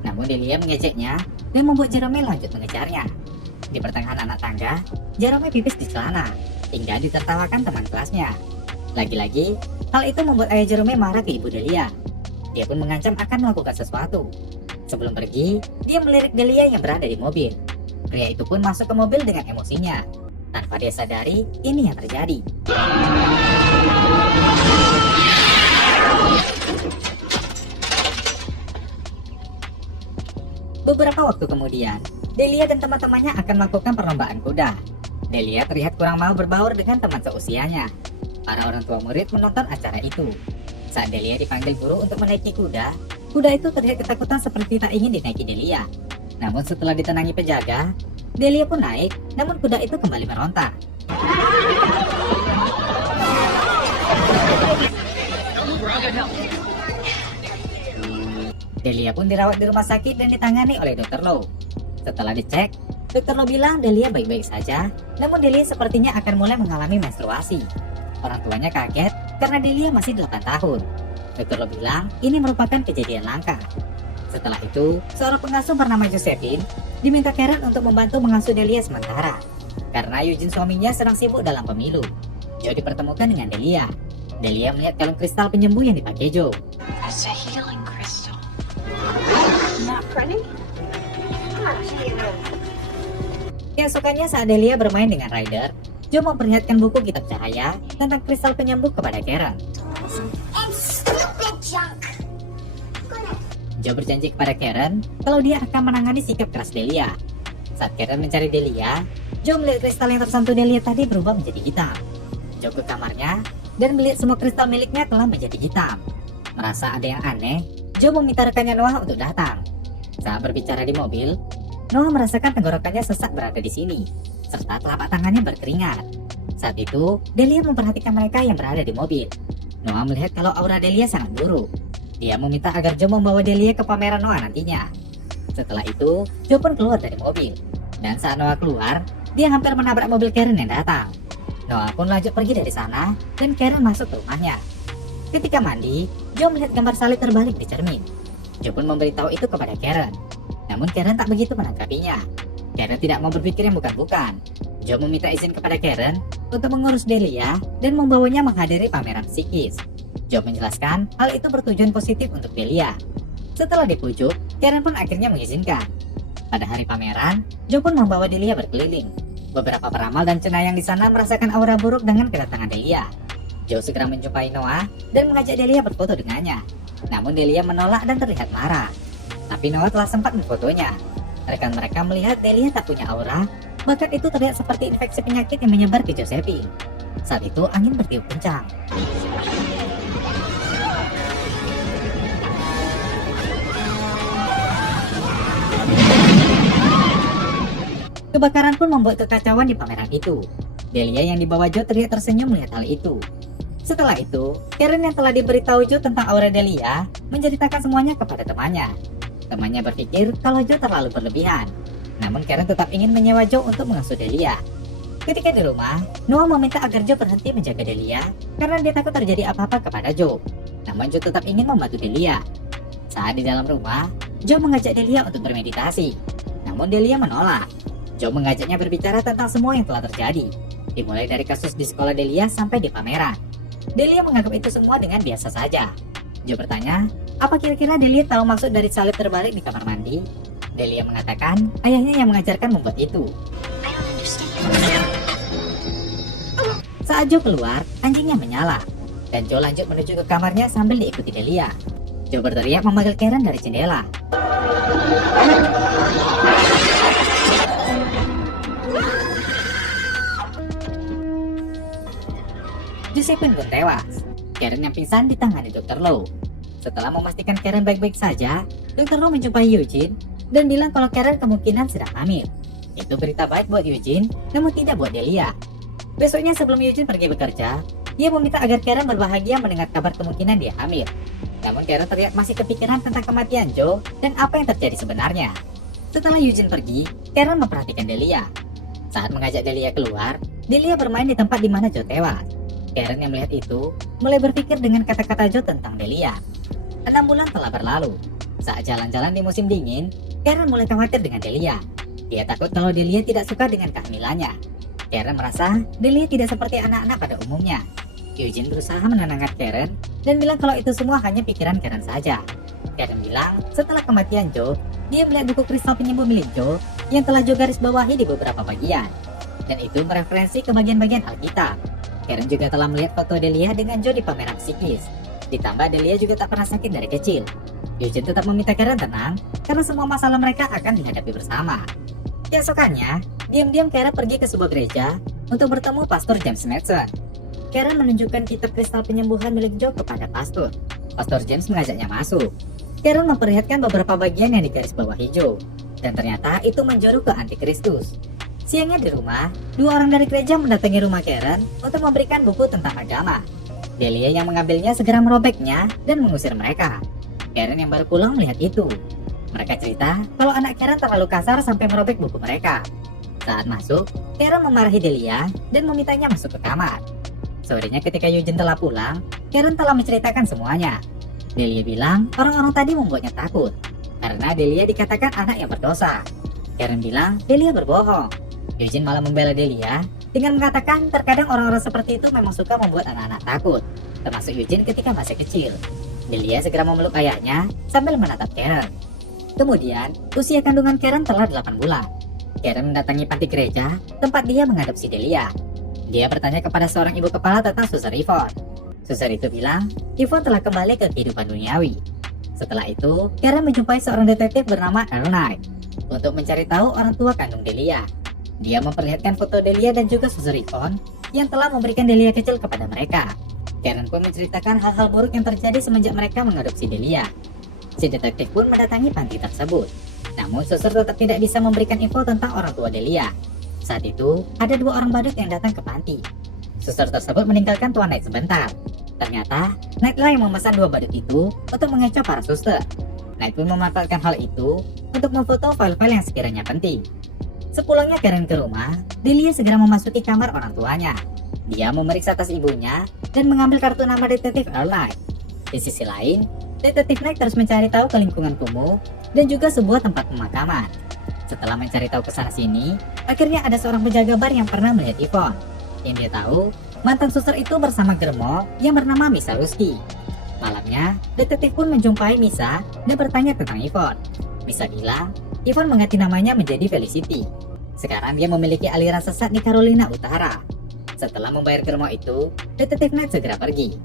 Namun Delia mengejeknya dan membuat Jerome lanjut mengejarnya. Di pertengahan anak tangga, Jerome pipis di celana hingga ditertawakan teman kelasnya. Lagi-lagi, hal itu membuat ayah Jerome marah ke ibu Delia. Dia pun mengancam akan melakukan sesuatu. Sebelum pergi, dia melirik Delia yang berada di mobil. Pria itu pun masuk ke mobil dengan emosinya. Tanpa dia sadari, ini yang terjadi. Beberapa waktu kemudian, Delia dan teman-temannya akan melakukan perlombaan kuda. Delia terlihat kurang mau berbaur dengan teman seusianya. Para orang tua murid menonton acara itu. Saat Delia dipanggil guru untuk menaiki kuda, kuda itu terlihat ketakutan seperti tak ingin dinaiki Delia. Namun setelah ditenangi penjaga, Delia pun naik, namun kuda itu kembali meronta. Delia pun dirawat di rumah sakit dan ditangani oleh Dr. Low. Setelah dicek, Dr. Low bilang Delia baik-baik saja, namun Delia sepertinya akan mulai mengalami menstruasi. Orang tuanya kaget karena Delia masih 8 tahun. Dr. Low bilang ini merupakan kejadian langka. Setelah itu, seorang pengasuh bernama Josephine diminta Karen untuk membantu mengasuh Delia sementara. Karena Eugene suaminya sedang sibuk dalam pemilu, Joe dipertemukan dengan Delia. Delia melihat kalung kristal penyembuh yang dipakai Joe. That's a healing crystal. Not pretty? Keesokannya saat Delia bermain dengan Ryder, Joe memperlihatkan buku kitab cahaya tentang kristal penyembuh kepada Karen. And stupid junk. Joe berjanji kepada Karen kalau dia akan menangani sikap keras Delia. Saat Karen mencari Delia, Joe melihat kristal yang tersentuh Delia tadi berubah menjadi hitam. Joe ke kamarnya dan melihat semua kristal miliknya telah menjadi hitam. Merasa ada yang aneh, Joe meminta rekannya Noah untuk datang. Saat berbicara di mobil, Noah merasakan tenggorokannya sesak berada di sini, serta telapak tangannya berkeringat. Saat itu, Delia memperhatikan mereka yang berada di mobil. Noah melihat kalau aura Delia sangat buruk. Dia meminta agar Joe membawa Delia ke pameran Noah nantinya. Setelah itu, Joe pun keluar dari mobil. Dan saat Noah keluar, dia hampir menabrak mobil Karen yang datang. Noah pun lanjut pergi dari sana, dan Karen masuk ke rumahnya. Ketika mandi, Joe melihat gambar salib terbalik di cermin. Joe pun memberitahu itu kepada Karen. Namun Karen tak begitu menanggapinya. Karen tidak mau berpikir yang bukan-bukan. Joe meminta izin kepada Karen untuk mengurus Delia dan membawanya menghadiri pameran psikis. Joe menjelaskan hal itu bertujuan positif untuk Delia. Setelah dipujuk, Karen pun akhirnya mengizinkan. Pada hari pameran, Joe pun membawa Delia berkeliling. Beberapa peramal dan cenayang di sana merasakan aura buruk dengan kedatangan Delia. Joe segera menjumpai Noah dan mengajak Delia berfoto dengannya. Namun Delia menolak dan terlihat marah. Tapi Noah telah sempat memfotonya. Rekan mereka melihat Delia tak punya aura, bahkan itu terlihat seperti infeksi penyakit yang menyebar ke Josephine. Saat itu angin bertiup kencang. Kebakaran pun membuat kekacauan di pameran itu. Delia yang dibawa Joe terlihat tersenyum melihat hal itu. Setelah itu, Karen yang telah diberitahu Joe tentang aura Delia menceritakan semuanya kepada temannya. Temannya berpikir kalau Joe terlalu berlebihan. Namun Karen tetap ingin menyewa Joe untuk mengasuh Delia. Ketika di rumah, Noah meminta agar Joe berhenti menjaga Delia karena dia takut terjadi apa-apa kepada Joe. Namun Joe tetap ingin membantu Delia. Saat di dalam rumah, Joe mengajak Delia untuk bermeditasi. Namun Delia menolak. Joe mengajaknya berbicara tentang semua yang telah terjadi, dimulai dari kasus di sekolah Delia sampai di pameran. Delia menganggap itu semua dengan biasa saja. Joe bertanya, apa kira-kira Delia tahu maksud dari salib terbalik di kamar mandi? Delia mengatakan, ayahnya yang mengajarkan membuat itu. Saat Joe keluar, anjingnya menyala, dan Joe lanjut menuju ke kamarnya sambil diikuti Delia. Joe berteriak memanggil Karen dari jendela. Josephine pun tewas. Karen yang pingsan ditangani Dr. Low. Setelah memastikan Karen baik-baik saja, Dr. Low menjumpai Eugene dan bilang kalau Karen kemungkinan sedang hamil. Itu berita baik buat Eugene, namun tidak buat Delia. Besoknya sebelum Eugene pergi bekerja, dia meminta agar Karen berbahagia mendengar kabar kemungkinan dia hamil. Namun Karen terlihat masih kepikiran tentang kematian Joe dan apa yang terjadi sebenarnya. Setelah Eugene pergi, Karen memperhatikan Delia. Saat mengajak Delia keluar, Delia bermain di tempat di mana Joe tewas. Karen yang melihat itu mulai berpikir dengan kata-kata Joe tentang Delia. 6 bulan telah berlalu. Saat jalan-jalan di musim dingin, Karen mulai khawatir dengan Delia. Dia takut kalau Delia tidak suka dengan kehamilannya. Karen merasa Delia tidak seperti anak-anak pada umumnya. Eugene berusaha menenangkan Karen dan bilang kalau itu semua hanya pikiran Karen saja. Karen bilang setelah kematian Joe, dia melihat buku kristal penyembuh milik Joe yang telah Joe garis bawahi di beberapa bagian. Dan itu mereferensi ke bagian-bagian Alkitab. Karen juga telah melihat foto Delia dengan Joe di pameran psikis. Ditambah Delia juga tak pernah sakit dari kecil. Eugene tetap meminta Karen tenang karena semua masalah mereka akan dihadapi bersama. Keesokannya, diam-diam Karen pergi ke sebuah gereja untuk bertemu Pastor James Madsen. Karen menunjukkan kitab kristal penyembuhan milik Joe kepada pastor. Pastor James mengajaknya masuk. Karen memperlihatkan beberapa bagian yang digarisbawahi Joe, dan ternyata itu menjuru ke antikristus. Siangnya di rumah, 2 orang dari gereja mendatangi rumah Karen untuk memberikan buku tentang agama. Delia yang mengambilnya segera merobeknya dan mengusir mereka. Karen yang baru pulang melihat itu. Mereka cerita kalau anak Karen terlalu kasar sampai merobek buku mereka. Saat masuk, Karen memarahi Delia dan memintanya masuk ke kamar. Sorenya ketika Eugene telah pulang, Karen telah menceritakan semuanya. Delia bilang orang-orang tadi membuatnya takut karena Delia dikatakan anak yang berdosa. Karen bilang Delia berbohong. Eugene malah membela Delia dengan mengatakan terkadang orang-orang seperti itu memang suka membuat anak-anak takut, termasuk Eugene ketika masih kecil. Delia segera memeluk ayahnya sambil menatap Karen. Kemudian, usia kandungan Karen telah 8 bulan. Karen mendatangi panti gereja tempat dia mengadopsi Delia. Dia bertanya kepada seorang ibu kepala tentang Suster Yvonne. Suster itu bilang, Yvonne telah kembali ke kehidupan duniawi. Setelah itu, Karen menjumpai seorang detektif bernama Earl Knight untuk mencari tahu orang tua kandung Delia. Dia memperlihatkan foto Delia dan juga Suster Yvonne yang telah memberikan Delia kecil kepada mereka. Karen pun menceritakan hal-hal buruk yang terjadi semenjak mereka mengadopsi Delia. Si detektif pun mendatangi panti tersebut. Namun Suster tetap tidak bisa memberikan info tentang orang tua Delia. Saat itu, ada 2 orang badut yang datang ke panti. Suster tersebut meninggalkan Tuan Knight sebentar. Ternyata, Knight lah yang memesan 2 badut itu untuk mengecoh para suster. Knight pun memanfaatkan hal itu untuk memfoto file-file yang sekiranya penting. Sepulangnya Karen ke rumah, Delia segera memasuki kamar orang tuanya. Dia memeriksa tas ibunya dan mengambil kartu nama detektif Earl Knight. Di sisi lain, detektif Knight terus mencari tahu ke lingkungan kumuh dan juga sebuah tempat pemakaman. Setelah mencari tahu ke sana sini, akhirnya ada seorang penjaga bar yang pernah melihat Yvonne. Yang dia tahu, mantan suster itu bersama Germo yang bernama Misa Ruski. Malamnya, detektif pun menjumpai Misa dan bertanya tentang Yvonne. Misa bilang, Yvonne mengganti namanya menjadi Felicity. Sekarang dia memiliki aliran sesat di Carolina Utara. Setelah membayar Germo itu, detektif Knight segera pergi.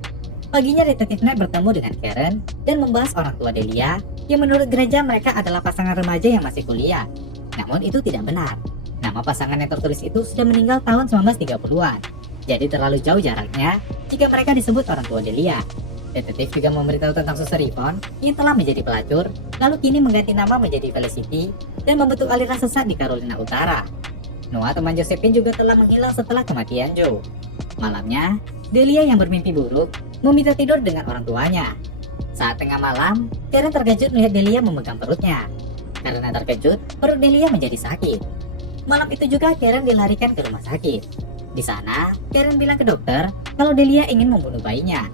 Paginya detektif Knight bertemu dengan Karen dan membahas orang tua Delia yang menurut gereja mereka adalah pasangan remaja yang masih kuliah. Namun itu tidak benar. Nama pasangan yang tertulis itu sudah meninggal tahun 1930-an. Jadi terlalu jauh jaraknya jika mereka disebut orang tua Delia. Detektif juga memberitahu tentang Suster Yvonne yang telah menjadi pelacur, lalu kini mengganti nama menjadi Felicity dan membentuk aliran sesat di Carolina Utara. Noah teman Josephine juga telah menghilang setelah kematian Joe. Malamnya, Delia yang bermimpi buruk meminta tidur dengan orang tuanya. Saat tengah malam, Karen terkejut melihat Delia memegang perutnya. Karena terkejut, perut Delia menjadi sakit. Malam itu juga Karen dilarikan ke rumah sakit. Di sana, Karen bilang ke dokter kalau Delia ingin membunuh bayinya.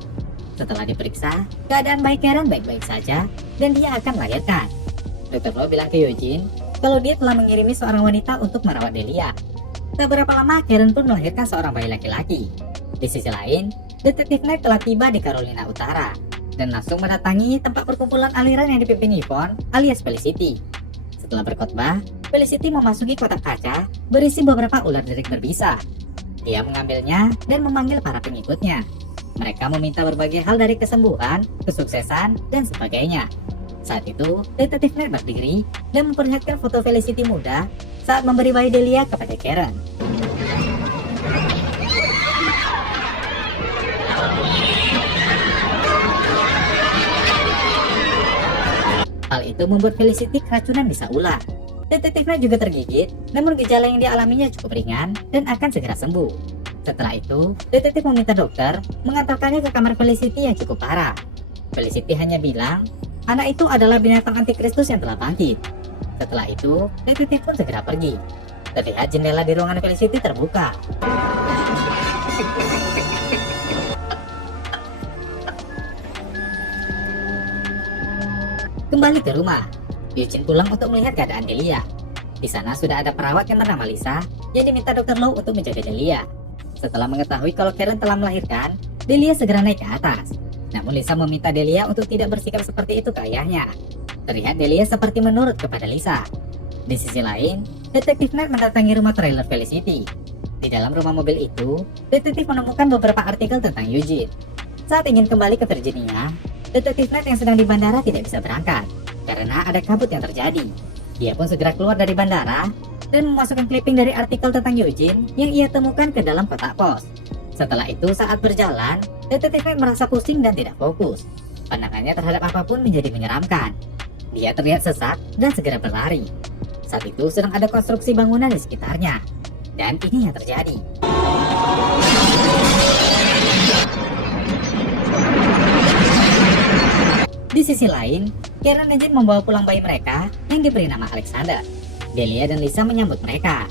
Setelah diperiksa, keadaan bayi Karen baik-baik saja dan dia akan melahirkan. Dokter Lo bilang ke Eugene kalau dia telah mengirimi seorang wanita untuk merawat Delia. Tak berapa lama, Karen pun melahirkan seorang bayi laki-laki. Di sisi lain, detektif Knight telah tiba di Carolina Utara dan langsung mendatangi tempat perkumpulan aliran yang dipimpin Yvonne alias Felicity. Setelah berkhotbah, Felicity memasuki kotak kaca berisi beberapa ular derik berbisa. Dia mengambilnya dan memanggil para pengikutnya. Mereka meminta berbagai hal dari kesembuhan, kesuksesan, dan sebagainya. Saat itu, detektif Knight berdiri dan memperlihatkan foto Felicity muda saat memberi bayi Delia kepada Karen. Hal itu membuat Felicity keracunan bisa ular. Detektif Knight juga tergigit, namun gejala yang dialaminya cukup ringan dan akan segera sembuh. Setelah itu, detektif meminta dokter mengantarkannya ke kamar Felicity yang cukup parah. Felicity hanya bilang, anak itu adalah binatang antikristus yang telah bangkit. Setelah itu, detektif pun segera pergi. Terlihat jendela di ruangan Felicity terbuka. Kembali ke rumah, Eugene pulang untuk melihat keadaan Delia. Di sana sudah ada perawat yang bernama Lisa yang diminta Dr. Low untuk menjaga Delia. Setelah mengetahui kalau Karen telah melahirkan, Delia segera naik ke atas. Namun Lisa meminta Delia untuk tidak bersikap seperti itu ke ayahnya. Terlihat Delia seperti menurut kepada Lisa. Di sisi lain, Detektif Knight mendatangi rumah trailer Felicity. Di dalam rumah mobil itu, detektif menemukan beberapa artikel tentang Eugene. Saat ingin kembali ke Virginia, Detektif Knight yang sedang di bandara tidak bisa berangkat karena ada kabut yang terjadi. Dia pun segera keluar dari bandara dan memasukkan clipping dari artikel tentang Eugene yang ia temukan ke dalam kotak pos. Setelah itu, saat berjalan, Detektif Knight merasa pusing dan tidak fokus. Pandangannya terhadap apapun menjadi menyeramkan. Dia terlihat sesak dan segera berlari. Saat itu sedang ada konstruksi bangunan di sekitarnya. Dan ini yang terjadi. Di sisi lain, Karen dan Jane membawa pulang bayi mereka yang diberi nama Alexander. Delia dan Lisa menyambut mereka.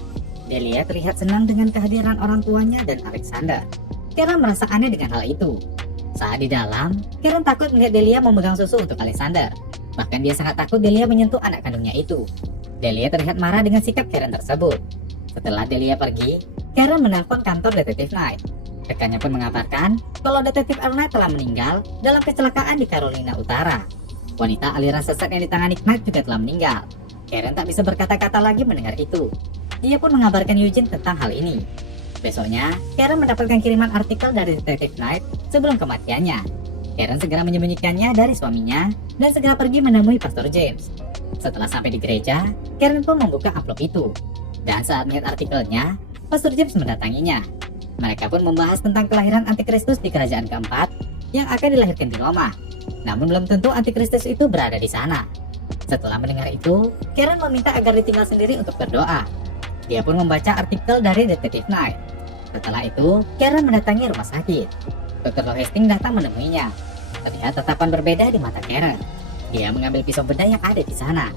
Delia terlihat senang dengan kehadiran orang tuanya dan Alexander. Karen merasa aneh dengan hal itu. Saat di dalam, Karen takut melihat Delia memegang susu untuk Alexander. Bahkan dia sangat takut Delia menyentuh anak kandungnya itu. Delia terlihat marah dengan sikap Karen tersebut. Setelah Delia pergi, Karen menelpon kantor Detektif Knight. Rekannya pun mengabarkan kalau Detektif Arnold telah meninggal dalam kecelakaan di Carolina Utara. Wanita aliran sesat yang ditangani Knight juga telah meninggal. Karen tak bisa berkata-kata lagi mendengar itu. Dia pun mengabarkan Eugene tentang hal ini. Besoknya, Karen mendapatkan kiriman artikel dari Detektif Knight sebelum kematiannya. Karen segera menyembunyikannya dari suaminya dan segera pergi menemui Pastor James. Setelah sampai di gereja, Karen pun membuka amplop itu. Dan saat melihat artikelnya, Pastor James mendatanginya. Mereka pun membahas tentang kelahiran Antikristus di kerajaan keempat yang akan dilahirkan di Roma. Namun belum tentu Antikristus itu berada di sana. Setelah mendengar itu, Karen meminta agar ditinggal sendiri untuk berdoa. Dia pun membaca artikel dari Detektif Knight. Setelah itu, Karen mendatangi rumah sakit. Dr. Low Hastings datang menemuinya. Terlihat tatapan berbeda di mata Karen. Dia mengambil pisau bedah yang ada di sana.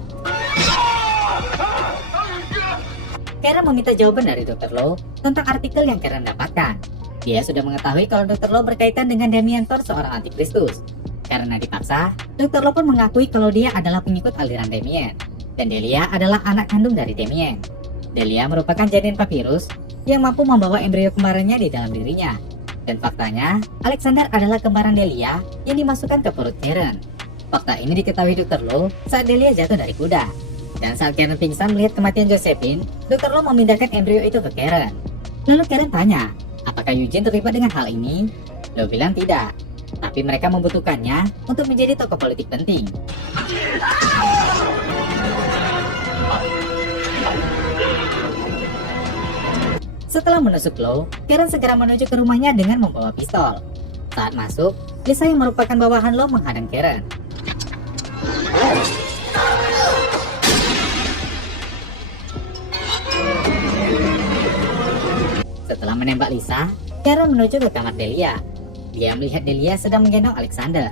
Karen meminta jawaban dari Dr. Low tentang artikel yang Karen dapatkan. Dia sudah mengetahui kalau Dr. Low berkaitan dengan Damien Thorn, seorang antikristus. Karena dipaksa, Dr. Low pun mengakui kalau dia adalah pengikut aliran Damien. Dan Delia adalah anak kandung dari Damien. Delia merupakan janin papirus yang mampu membawa embrio kembarannya di dalam dirinya. Dan faktanya, Alexander adalah kembaran Delia yang dimasukkan ke perut Karen. Fakta ini diketahui Dr. Low saat Delia jatuh dari kuda. Dan saat Karen pingsan melihat kematian Josephine, Dr. Low memindahkan embrio itu ke Karen. Lalu Karen tanya, apakah Eugene terlibat dengan hal ini? Low bilang tidak, tapi mereka membutuhkannya untuk menjadi tokoh politik penting. Setelah menusuk Low, Karen segera menuju ke rumahnya dengan membawa pistol. Saat masuk, Lisa yang merupakan bawahan Low menghadang Karen. Setelah menembak Lisa, Karen menuju ke kamar Delia. Dia melihat Delia sedang menggendong Alexander.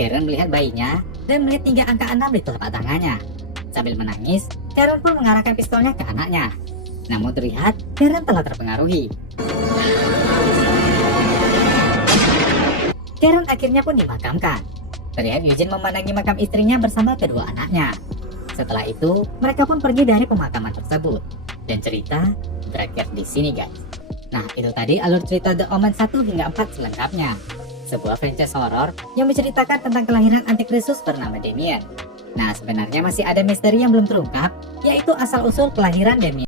Karen melihat bayinya dan melihat 3 angka 6 di telapak tangannya. Sambil menangis, Karen pun mengarahkan pistolnya ke anaknya. Namun terlihat Karen telah terpengaruhi. Karen akhirnya pun dimakamkan. Terlihat Eugene memandangi makam istrinya bersama kedua anaknya. Setelah itu, mereka pun pergi dari pemakaman tersebut. Dan cerita berakhir di sini, guys. Nah, itu tadi alur cerita The Omen 1 hingga 4 selengkapnya. Sebuah franchise horor yang menceritakan tentang kelahiran Antikristus bernama Damien. Nah, sebenarnya masih ada misteri yang belum terungkap, yaitu asal-usul kelahiran Damien.